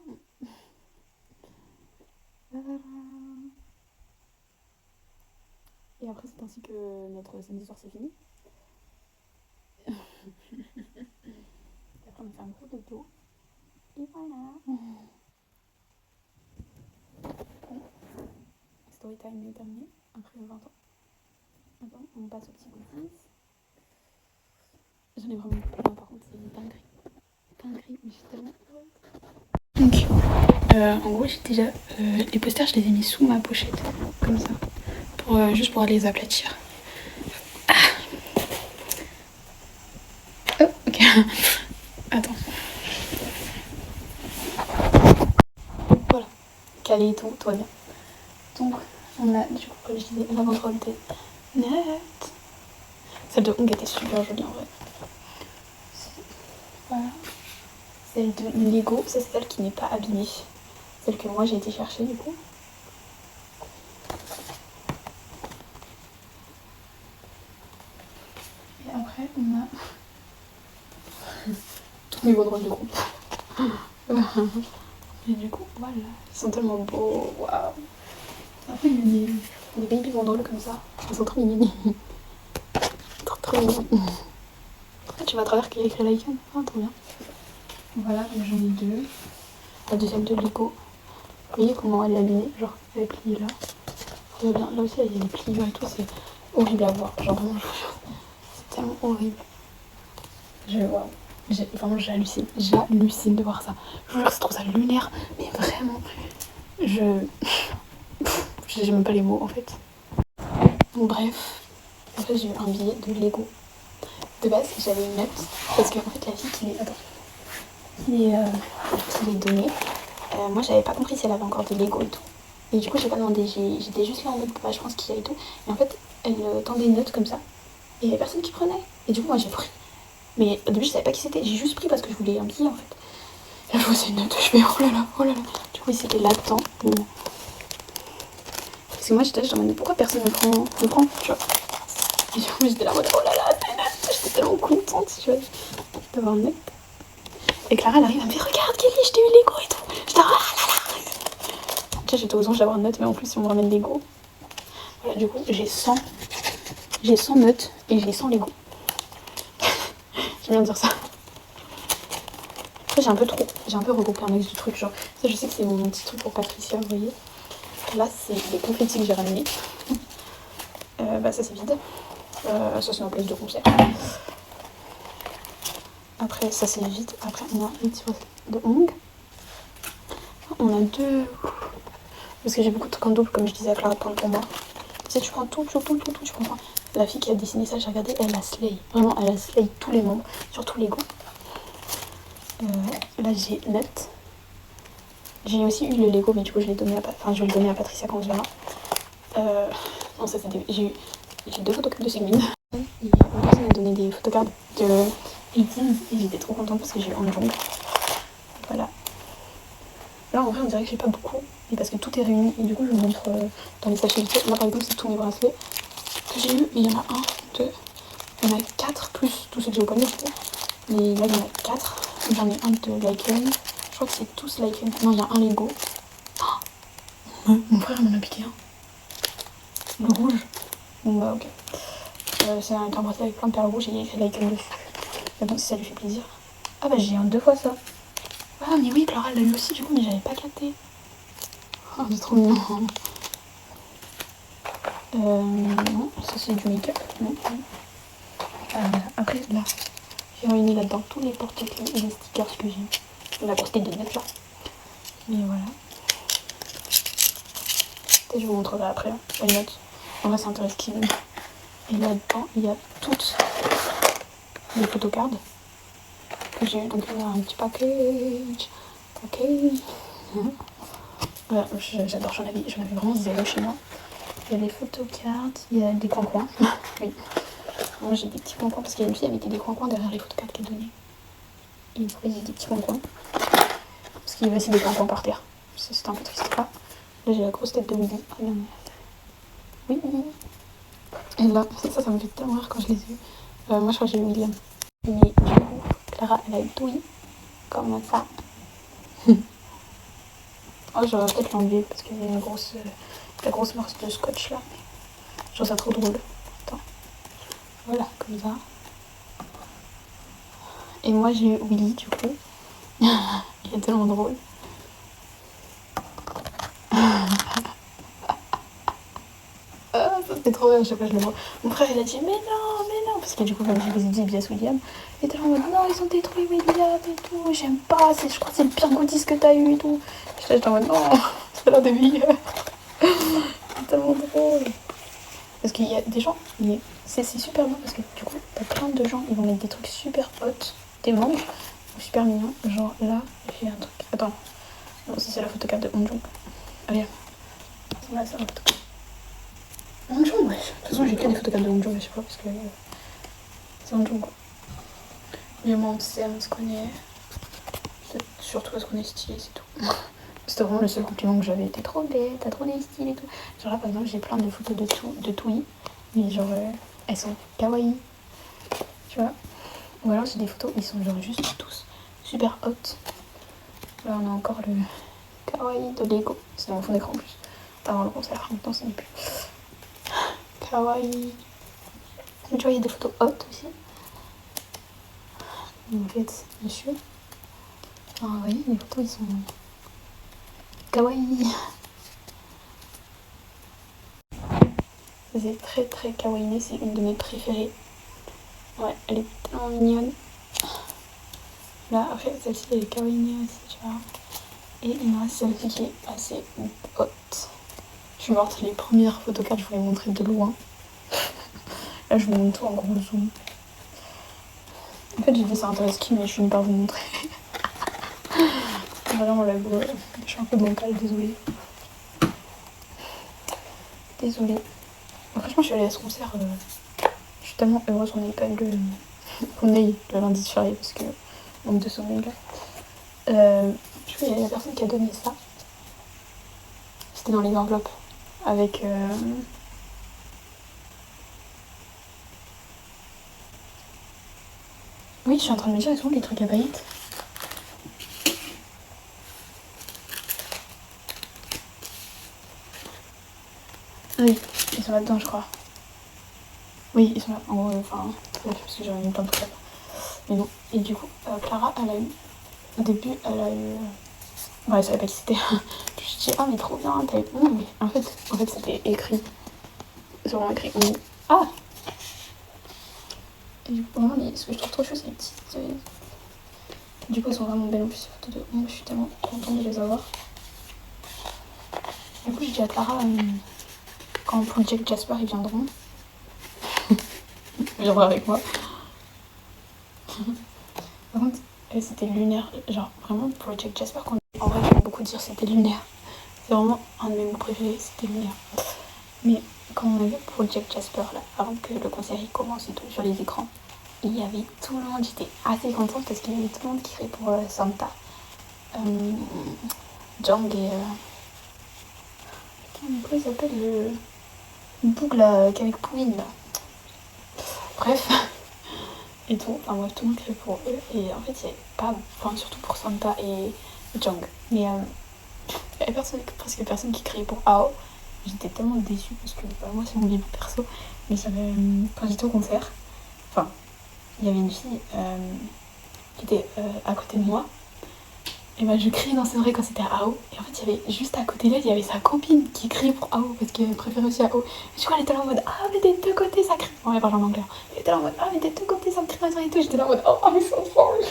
Voilà. Et après, c'est ainsi que notre samedi soir s'est fini. Et après, on a fait un gros dodo. Et voilà. Story time est terminé après 20 ans. Maintenant, on passe au petit goodies. J'en ai vraiment plein, par contre, c'est une dinguerie. Dinguerie, mais je suis tellement heureuse. Donc, en gros, j'ai déjà. Les posters, je les ai mis sous ma pochette, comme ça. Juste pour les aplatir. Ah. Oh, ok. Attends. Voilà. Calé et tout va bien. Donc, on a, du coup, comme je disais, la banderole des Net. Celle de Hong était super jolie en vrai. Voilà. Celle de Lego, ça c'est celle qui n'est pas abîmée. Celle que moi j'ai été chercher du coup. Et après on a tous mes banderoles de groupe. Et du coup voilà, ils sont tellement beaux, waouh. Après il y a des baby banderoles comme ça, ils sont trop mignons. Trop mignons. Après tu vas à travers qu'il y a écrit Lycan, ah trop bien. Voilà, j'en ai deux. La deuxième de Lego. Vous voyez comment elle est abîmée, genre elle est pliée là. Très bien, là aussi il y a des pliures et tout, c'est horrible à voir, genre vraiment, c'est tellement horrible. Vraiment j'hallucine de voir ça. Je vous jure que je trouve ça lunaire, mais vraiment, j'ai même pas les mots en fait. Donc bref, après j'ai eu un billet de Lego. De base j'avais une note, parce que en fait la fille qui les donnait, moi j'avais pas compris si elle avait encore des Lego et tout. Et du coup j'ai pas demandé, j'étais juste là en mode bah, je pense qu'il y a et tout. Et en fait elle tendait une note comme ça, et il y avait personne qui prenait. Et du coup moi j'ai pris. Mais au début je savais pas qui c'était, j'ai juste pris parce que je voulais un billet en fait. Et là je vois c'est une note, je fais oh là là. Du coup c'était là-dedans. Parce que moi j'étais là, je me demandais pourquoi personne me prend, tu vois. Et du coup j'étais là en mode oh là là, c'est une note. J'étais tellement contente, tu vois, d'avoir une note. Et Clara elle arrive, elle me dit regarde Kelly, je t'ai eu Lego et tout. J'étais oh là là. Déjà j'étais aux anges d'avoir une note, mais en plus si on me ramène Lego. Voilà, du coup j'ai 100 notes et j'ai 100 Lego. J'aime bien dire ça. Après j'ai un peu regroupé un max de trucs, genre ça je sais que c'est mon petit truc pour Patricia, vous voyez. Là c'est les confettis que j'ai ramenés. Bah ça c'est vide. Ça c'est ma place de concert. Après ça c'est vide. Après on a un petit bracelet de Hong. On a deux. Parce que j'ai beaucoup de trucs en double, comme je disais à Clara, prendre pour moi. Tu sais, tu prends tout, tu comprends. La fille qui a dessiné ça, j'ai regardé, elle a slay. Vraiment, elle a slay tous les membres, surtout Lego. Là j'ai Net. J'ai aussi eu le Lego, mais du coup je vais le donner à Patricia quand on se verra. Non, ça c'était. J'ai deux photocards de Sigmund. Et en plus, elle m'a donné des photocards de 18 et j'étais trop contente parce que j'ai eu un jongle. Voilà. Là en vrai on dirait que j'ai pas beaucoup, mais parce que tout est réuni et du coup je vous montre dans les sachets. Là par exemple c'est tous mes bracelets que j'ai eu, mais il y en a 1, 2, il y en a 4 plus tous ceux que j'ai au poignet du coup. Mais là il y en a 4, j'en ai un de Lycan, je crois que c'est tous Lycan, non il y a un Lego. Oh mon frère m'en a piqué un. Le rouge. Bon bah ok. C'est un bracelet avec plein de perles rouges et il y a écrit Lycan dessus. Mais bon si ça lui fait plaisir. Ah bah j'ai un 2 fois ça. Ah mais oui, Clara l'a eu aussi du coup, mais j'avais pas capté. Oh, c'est trop mignon. Non, ça c'est du make-up. Non. Après là, j'ai réuni là-dedans tous les porte-clés et les stickers que j'ai. La portée de Net là. Mais voilà. Peut-être je vous montrerai après les notes. En vrai c'est intéressant. Et là-dedans, il y a toutes les photocards que j'ai eu. Donc il y a un petit package. Ok. Voilà, j'adore, j'en avais vraiment zéro chez moi. Il y a les photocards, il y a des coins-coins. Oui. Moi j'ai des petits coins-coins parce qu'il y a une fille avec des coins-coins derrière les photocards qu'elle donnait. Et du coup il y a des petits coins-coins. Parce qu'il y a aussi des coins-coins par terre. C'était un peu triste. Là, j'ai la grosse tête de Willy. Regarde. Oui. Et là, ça me fait tellement rire quand je les ai vus. Moi, je crois que j'ai eu William. Mais du coup, Clara, elle a eu Toui. Comme ça. Oh, j'aurais peut-être l'enlever parce qu'il y a une grosse, la grosse morse de scotch là. Je trouve ça trop drôle. Attends. Voilà, comme ça. Et moi, j'ai eu Willy, du coup. Il est tellement drôle. Ah, ça c'était trop bien, à chaque fois je le vois. Mon frère il a dit mais non, parce que du coup comme je vous ai dit Bias William, il était en mode non ils ont détruit William et tout, j'aime pas, je crois que c'est le pire goodies que t'as eu et tout. J'étais en mode non, c'est l'un des meilleurs. C'est tellement drôle. Parce qu'il y a des gens, c'est super bon parce que du coup t'as plein de gens, ils vont mettre des trucs super hot, des manches, super mignons. Genre là, j'ai un truc, attends, non ça c'est la photocard de Honjong. Allez, là c'est la photocard. Honjong, ouais. De toute façon, j'ai que des photocard de Honjong à chaque fois parce que c'est Honjong quoi. Mais moi, on sait, on se connaît. Surtout parce qu'on est stylé, c'est tout. C'était vraiment le seul compliment que j'avais. T'es trop belle, t'as trop des styles et tout. Genre là, par exemple, j'ai plein de photos de Toui. Mais genre, elles sont kawaii. Tu vois. Ou alors, j'ai des photos, ils sont genre juste tous super hot. Là, on a encore le kawaii de Lego. C'est mon fond d'écran en plus. Avant le concert, maintenant, ça n'est plus. Kawaii. Tu vois, il y a des photos hot aussi. En fait, monsieur. Ah oui, les photos, ils sont kawaii. C'est très très kawaii, c'est une de mes préférées. Ouais, elle est tellement mignonne. Là, après, celle-ci, elle est kawaii aussi, tu vois. Et il me reste celle-ci qui est assez hot. Je suis morte, les premières photocards, je vous les montrer de loin. Là, je vous montre tout en gros zoom. En fait, j'ai dit ça intéresse qui, mais je finis par vous montrer. Vraiment, là, je suis un peu bancale, désolée. Désolée. Franchement, je suis allée à ce concert. Je suis tellement heureuse qu'on ait pas eu qu'on ait le lundi de férié parce que manque de sommeil là. Je crois qu'il y a la personne qui a donné ça. C'était dans les enveloppes avec. Oui, je suis en train de me dire, ils sont où les trucs à paillettes? Oui, ils sont là-dedans, je crois. Oui, ils sont là. En gros, enfin, parce que j'en ai mis plein de trucs là-bas. Mais bon, et du coup, Clara, elle a eu. Au début, elle a eu. Bon, elle savait pas qui c'était. Je me suis dit, ah, mais trop bien, t'as eu. Non, mais en fait c'était écrit. C'est vraiment écrit. Ah! Et du coup, vraiment, ce que je trouve trop chou, c'est les petites. Du coup, elles sont vraiment belles en plus, ces photos de Hong. Je suis tellement contente de les avoir. Du coup, j'ai dit à Clara, quand Project Jasper ils viendront, ils viendront avec moi. Par contre, c'était lunaire. Genre, vraiment, Project Jasper, en vrai, j'aime beaucoup dire c'était lunaire. C'est vraiment un de mes mots préférés, c'était lunaire. Mais quand on a vu Project Jasper, là, avant que le concert il commence et tout sur les écrans, il y avait tout le monde, j'étais assez contente parce qu'il y avait tout le monde qui criait pour Santa. Jung et. Comment il s'appelle le boucle là, qu'avec Pouline là. Bref. Et tout, enfin bref, tout le monde criait pour eux. Et en fait, il n'y avait pas. Enfin, surtout pour Santa et Jung. Mais il y avait presque personne qui criait pour Ao. J'étais tellement déçue parce que moi, c'est mon livre perso. Mais quand j'étais au concert, enfin, il y avait une fille qui était à côté de moi. Et bah, je criais dans ses oreilles quand c'était à Ao. Et en fait, il y avait juste à côté d'elle, il y avait sa copine qui criait pour Ao parce qu'elle préférait aussi Ao. Et du coup, elle était là en mode ah, mais des deux côtés ça crie. Bon, elle parle en anglais. Elle était là en mode ah, mais des deux côtés ça me crie dans les oreilles et tout. J'étais là en mode oh, I'm so sorry.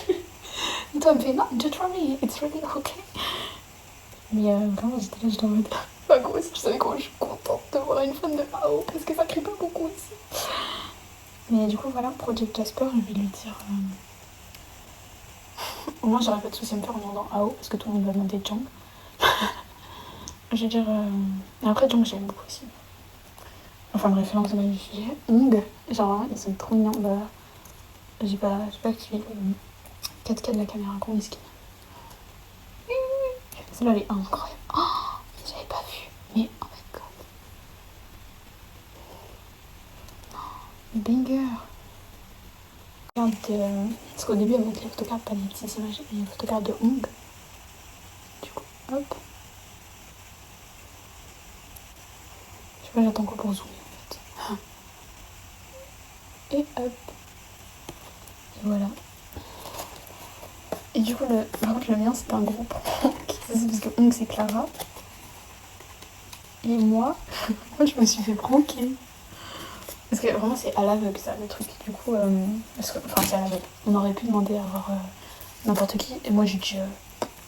Et toi, elle me fait non, just for me, it's really okay. Mais vraiment, j'étais en mode bah, gros, je savais comment je suis contente de voir une fan de Ao parce que ça crie pas beaucoup aussi. Mais du coup, voilà, Project Jasper, je vais lui dire. Au moins, j'aurais pas de soucis à me faire en demandant AO parce que tout le monde va demander Jung. Je vais dire. Après, Jung, j'aime beaucoup aussi. Enfin, bref, là, on s'en va du sujet. Hong, genre, ils sont trop mignons. Bah, j'ai pas activé le 4K de la caméra, gros miskin. Celle-là, elle est incroyable. Oh, j'avais pas vu. Mais oh my god. Le banger. Parce qu'au début, elle montre les photocards, pas des petites images, les photocards de Hong. Du coup, hop. Je sais pas, j'attends quoi pour zoomer en fait. Et hop. Et voilà. Et du coup, par contre, le mien, c'est un groupe. Parce que Hong, c'est Clara. Et moi, je me suis fait pranker. Parce que vraiment, c'est à l'aveugle, ça, le truc. Du coup, parce que, enfin, c'est à l'aveugle. On aurait pu demander à avoir n'importe qui. Et moi, j'ai dit,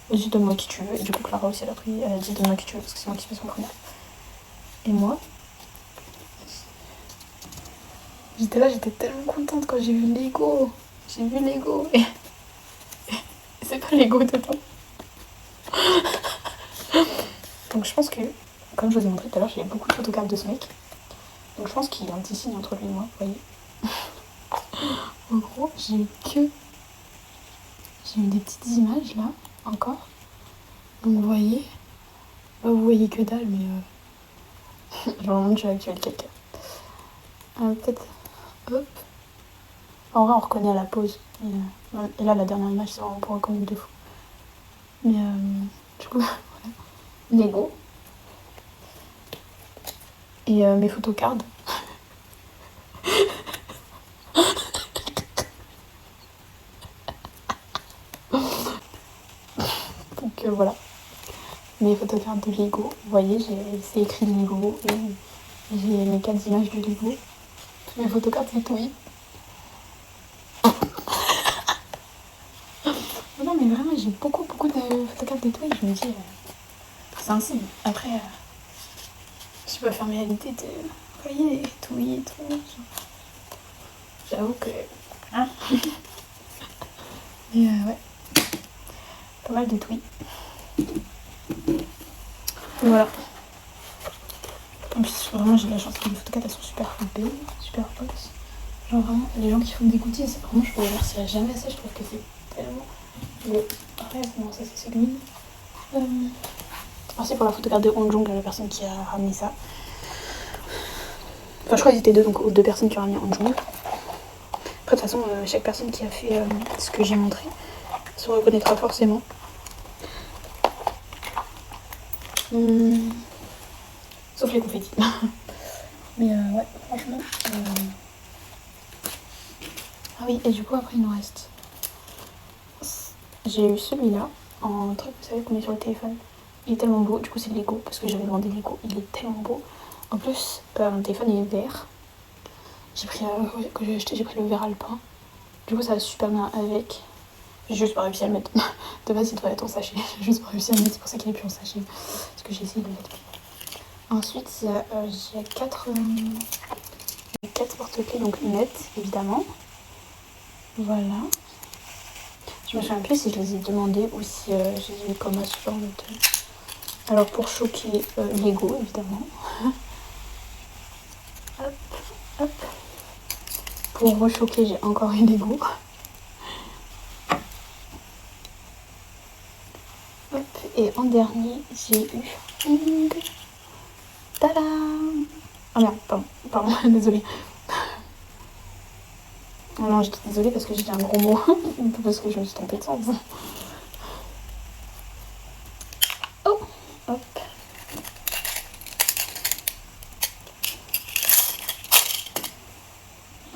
vas-y, donne-moi qui tu veux. Et du coup, Clara aussi, elle a dit, donne-moi qui tu veux, parce que c'est moi qui fais son premier. Et moi, j'étais là, j'étais tellement contente quand j'ai vu Lego. J'ai vu Lego. Et c'est pas Lego dedans. Donc, je pense que, comme je vous ai montré tout à l'heure, j'ai beaucoup de photocards de ce mec. Donc je pense qu'il y a un petit signe entre lui et moi, vous voyez. En gros, j'ai eu des petites images là, encore. Donc vous voyez, bah, vous voyez que dalle, mais vraiment je vais actuer quelqu'un. Peut-être, hop. En vrai, on reconnaît à la pose. Et là, la dernière image, c'est vraiment pour reconnaître de fou. Mais du coup, voilà. Lego. Et mes photocards. Donc voilà, mes photocards de Lego. Vous voyez, c'est écrit Lego et j'ai mes 4 images de Lego. Mes photocards, c'est tout. Non mais vraiment, j'ai beaucoup de photocards de Toei. Je me dis, c'est un signe. Après, je peux faire mes réalités de, vous voyez, Toei et tout. J'avoue que, hein. Mais ouais, pas mal de Toei. Voilà. En plus, vraiment, j'ai de la chance que les photocards, elles sont super belles, super box. Genre vraiment, les gens qui font des goodies, vraiment, je ne les remercierai jamais assez. Je trouve que c'est tellement le rêve. Non, ça, c'est celui. Merci pour la photocard de Hong Jong, la personne qui a ramené ça. Enfin, je crois qu'ils étaient deux, donc deux personnes qui ont ramené Hong Jong. Après, de toute façon, chaque personne qui a fait ce que j'ai montré se reconnaîtra forcément. Sauf les confettis. Mais ouais, franchement. Ah oui, et du coup, après, il nous reste. J'ai eu celui-là en truc, vous savez, qu'on met sur le téléphone. Il est tellement beau. Du coup, c'est Lego parce que j'avais demandé Lego. Il est tellement beau. En plus, mon téléphone il est vert. J'ai pris le vert alpin. Du coup, ça va super bien avec. J'ai juste pas réussi à le mettre. De base, il devrait être en sachet. J'ai juste pas réussi à le mettre. C'est pour ça qu'il est plus en sachet. Parce que j'ai essayé de le mettre. Ensuite, j'ai 4 porte-clés, donc lunettes, évidemment. Voilà. Je me souviens plus si je les ai demandées ou si je les ai eu comme à ce genre de... Alors, pour choquer, Lego, évidemment. Hop, hop. Pour rechoquer, j'ai encore une Lego. Hop, et en dernier, j'ai eu une... Tadam! Oh merde, pardon, désolée. Oh non, j'étais désolée parce que j'ai dit un gros mot. Parce que je me suis trompée de sens. Oh, hop.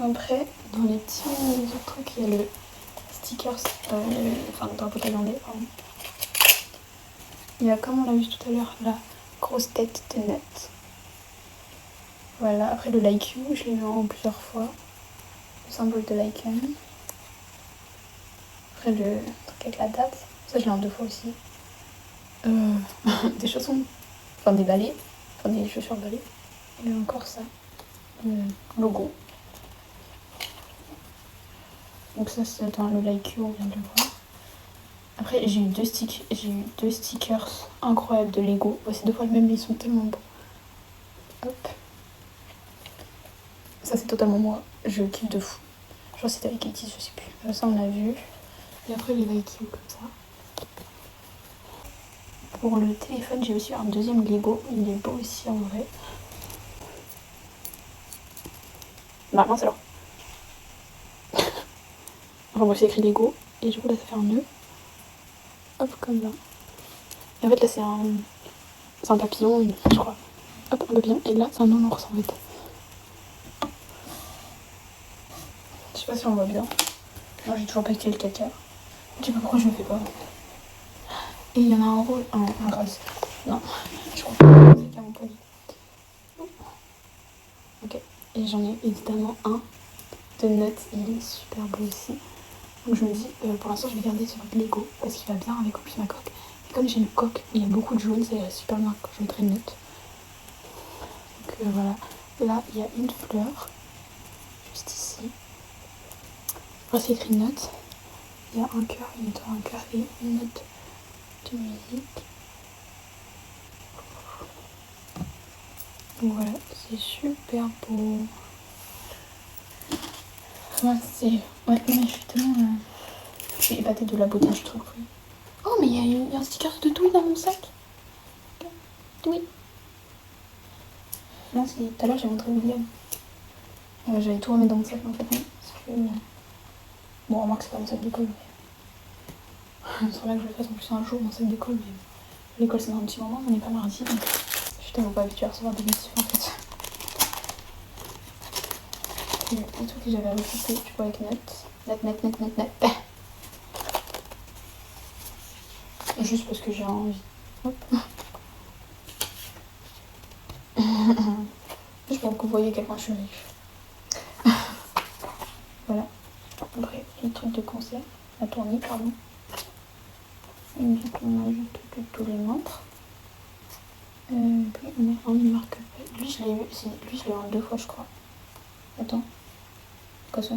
Après, dans les petits autres trucs, il y a le stickers, enfin le drapeau thaïlandais, pardon. Il y a, comme on l'a vu tout à l'heure, la grosse tête de Nut. Voilà, après le Like You, je l'ai vu en plusieurs fois. Le symbole de Lycan. Après le truc avec la date, ça je l'ai en 2 fois aussi. Des chaussons, enfin des balais, enfin des chaussures balais. Et encore ça, le logo. Donc ça c'est dans le Like You, on vient de le voir. Après j'ai eu deux stickers incroyables de Lego. Ouais, c'est 2 fois le même mais ils sont tellement beaux. Hop. Ça c'est totalement moi, je kiffe de fou. Je crois que c'était avec Katie, je sais plus. Ça on l'a vu. Et après les Like You comme ça. Pour le téléphone, j'ai aussi un deuxième Lego. Il est beau aussi en vrai. Bah mince alors. Enfin moi c'est écrit Lego. Et du coup là ça fait un nœud. Hop comme là. Et en fait là c'est un papillon, je crois. Hop un papillon. Et là c'est un nounours en fait. Je sais pas si on voit bien. Moi j'ai toujours pas quitté le caca. Je sais pas pourquoi je le fais pas. Et il y en a un rose. Un rose. Non, je crois que c'est qu'à mon poignet. Ok. Et j'en ai évidemment un de notes. Il est super beau aussi. Donc je me dis, pour l'instant je vais garder celui de Lego parce qu'il va bien avec en plus ma coque. Et comme j'ai une coque, il y a beaucoup de jaune, ça irait super bien quand je mettrai une note. Donc voilà. Là il y a une fleur. Juste ici. Après c'est écrit note. Il y a un cœur, une note, un cœur et une note de musique. Donc voilà, c'est super beau. Moi c'est... Ouais, mais je suis tellement... Je suis épatée de la beauté du truc. Oh mais il y a un sticker de Dewey dans mon sac. Dewey. Non, tout à l'heure j'ai montré William. J'allais tout remettre dans mon sac en fait. Non, parce que... Bon, remarque c'est pas mon sac d'école. Mais... C'est vrai que je le fasse en plus un jour mon sac d'école. Mais l'école c'est dans un petit moment, on n'est pas mardi. Donc... Je suis tellement pas habituée à recevoir des notifs en fait. Et le truc que j'avais recité, tu vois, avec net. Juste parce que j'ai envie. Hop. Juste pour que vous voyez à quel point je suis riche. Voilà. Après, les trucs de concert. La tournée, pardon. Et donc on ajoute tous les montres. Puis on a un marque. Lui je l'ai eu en 2 fois je crois. Attends. Quoi ça?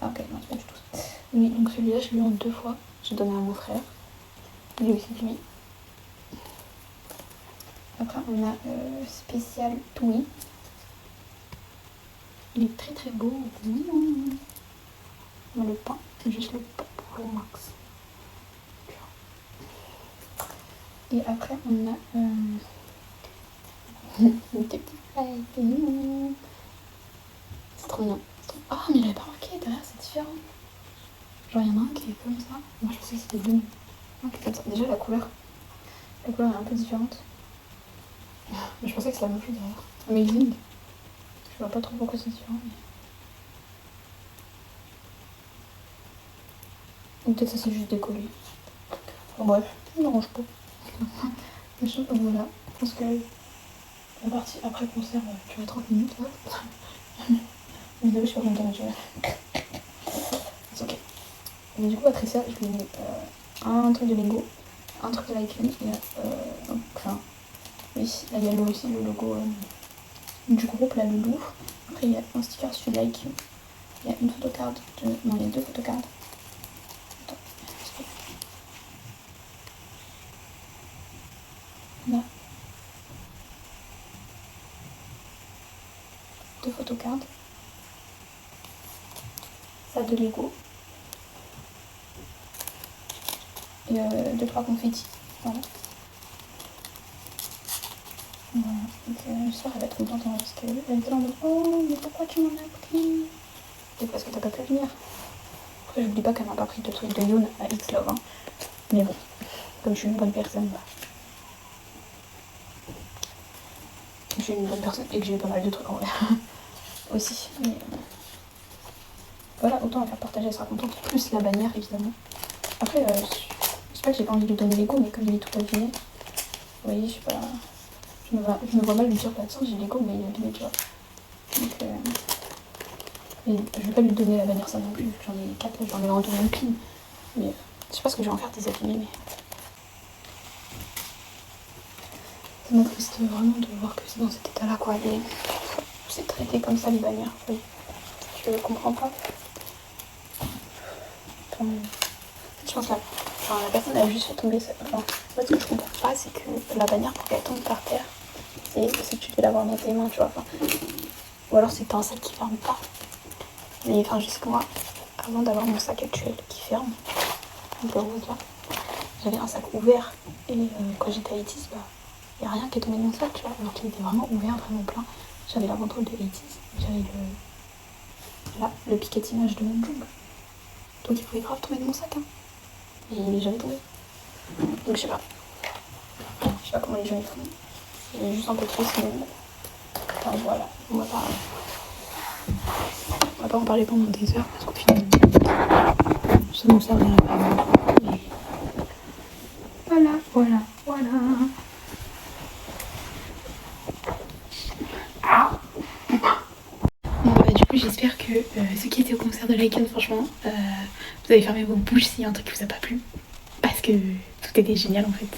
Ah ok, non c'est pas du tout ça. Oui, donc celui-là je l'ai eu en 2 fois. J'ai donné à mon frère. Il est aussi lui. Après on a spécial Toui. Il est très très beau. On a le pain, juste le pain pour le max. Et après on a des petits feuilles. C'est trop bien. Oh mais j'avais pas remarqué, derrière c'est différent. Genre il y en a un qui est comme ça. Moi je pensais que c'était deux. Un qui est comme ça. Déjà la couleur est un peu différente. Mais je pensais que c'était la même chose derrière. Amazing. Je vois pas trop pourquoi c'est différent. Mais... ou peut-être ça c'est juste décollé. Bon bref, ça me dérange pas. Mais je voilà. Je pense que la partie après concert va durer 30 minutes là. Vidéo sur le temps c'est ok. Mais du coup Patricia, je lui ai mis un truc de Lego, un truc de Like Me, enfin oui, là il y a aussi le logo du groupe, là le Louvre. Après il y a un sticker sur Like Me, il y a une photocard de... non il y a 2 photocards. Attends, là 2 photocards. Ça de Lego. Et 2-3 confettis. Voilà. Voilà. Donc j'espère qu'elle va être contente hein, parce qu'elle était en mode oh mais pourquoi tu m'en as pris? C'est parce que t'as pas pu venir. Après j'oublie pas qu'elle m'a pas pris de trucs de Yoon à X-Love. Hein. Mais bon, comme je suis une bonne personne, bah. Je suis une bonne personne et que j'ai eu pas mal de trucs en vrai. Aussi. Mais, voilà, autant la faire partager, elle sera contente. Plus la bannière évidemment. Après, c'est pas que j'ai pas envie de lui donner Lego, mais comme il est tout abîmé, vous voyez, je sais pas. Je me vois mal lui dire, bah tiens, j'ai Lego, mais il est abîmé, tu vois. Donc, et je vais pas lui donner la bannière ça non plus. J'en ai 4 là, j'en ai rendu une clean. Mais je sais pas ce que je vais en faire des abîmés, mais. Ça m'attriste vraiment de voir que c'est dans cet état là, quoi. Et c'est traité comme ça les bannières, vous voyez. Je comprends pas. Enfin, je pense que la personne a juste fait tomber ça. Enfin, moi, ce que je comprends pas, c'est que la bannière, pour qu'elle tombe par terre, c'est que tu devais l'avoir dans tes mains, tu vois. Enfin, ou alors c'est un sac qui ferme pas. Mais enfin, je sais que moi, avant d'avoir mon sac actuel qui ferme, un peu rose là, j'avais un sac ouvert Et quand j'étais à ITIS, bah, il n'y a rien qui est tombé de mon sac, tu vois, alors qu'il était vraiment ouvert, vraiment plein. J'avais la banderole de ITIS, j'avais le piquetinage de mon job. Donc il pouvait grave tomber de mon sac, hein. Et il est jamais tombé. Donc je sais pas. Je sais pas comment les gens ils font. C'est juste un peu triste, mais bon. Enfin voilà, on va pas en parler pendant des heures parce qu'au final, ça nous servira pas. Mais voilà. Ah. Bon bah du coup j'espère que ceux qui étaient au concert de Lycan, franchement, vous avez fermé vos bouches s'il y a un truc qui vous a pas plu. Parce que tout était génial en fait.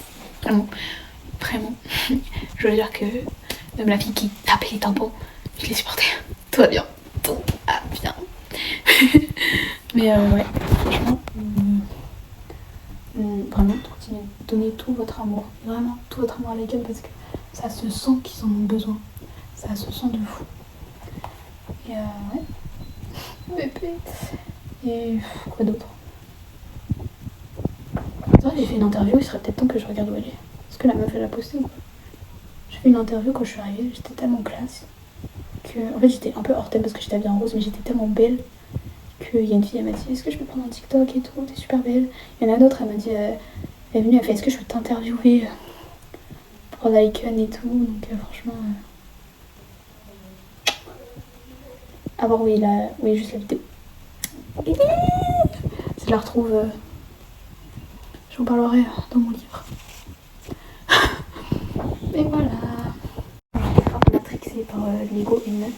Vraiment. Je veux dire que même la fille qui tapait les tympans, je l'ai supporté. Tout va bien. Mais ouais, franchement, vraiment, continuez de donner tout votre amour. Vraiment, tout votre amour à Lycan parce que ça se sent qu'ils en ont besoin. Ça se sent de fou. Et ouais. Bébé. Et quoi d'autre? J'ai fait une interview, il serait peut-être temps que je regarde où elle est. Parce que la meuf elle a posté ou quoi. J'ai fait une interview quand je suis arrivée, j'étais tellement classe que. En fait j'étais un peu hors thème parce que j'étais habillée en rose, mais j'étais tellement belle qu'il y a une fille, elle m'a dit est-ce que je peux prendre un TikTok et tout, t'es super belle. Il y en a d'autres, elle m'a dit, elle est venue, elle fait est-ce que je peux t'interviewer pour Lycan et tout. Donc franchement. À voir où est juste la vidéo. Si je la retrouve. J'en parlerai dans mon livre. Et voilà. J'étais grave matrixée par Lego et Nuts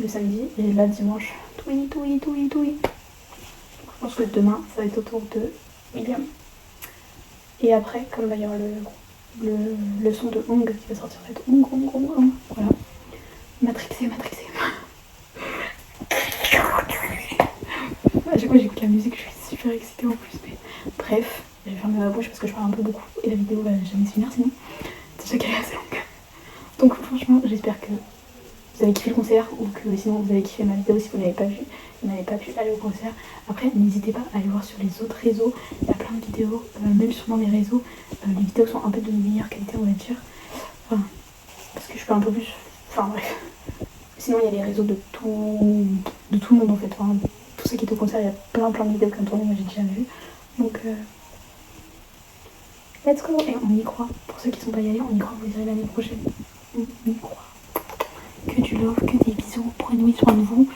le samedi et là dimanche. Toui. Je pense que demain ça va être au tour de William. Et après, comme il va y avoir le son de Hong qui va sortir, ça va être Hong. Voilà. Matrixée. À chaque fois j'écoute la musique, je suis super excitée en plus. Mais bref, j'ai fermé ma bouche parce que je parle un peu beaucoup et la vidéo va jamais se finir sinon. Déjà qu'elle est assez longue. Donc franchement, j'espère que vous avez kiffé le concert ou que sinon vous avez kiffé ma vidéo si vous ne l'avez pas vue. Vous n'avez pas pu aller au concert. Après, n'hésitez pas à aller voir sur les autres réseaux. Il y a plein de vidéos, même sur mes réseaux. Les vidéos sont un peu de meilleure qualité, on va dire. Enfin, parce que je peux un peu plus. Enfin bref. Sinon, il y a les réseaux de tout le monde en fait. Enfin, tous ceux qui étaient au concert, il y a plein de vidéos qui ont tourné, moi j'ai déjà vu. Donc, let's go! Et on y croit. Pour ceux qui sont pas y allés, on y croit, vous irez l'année prochaine. On y croit. Que du love, que des bisous. Prenez soin de vous.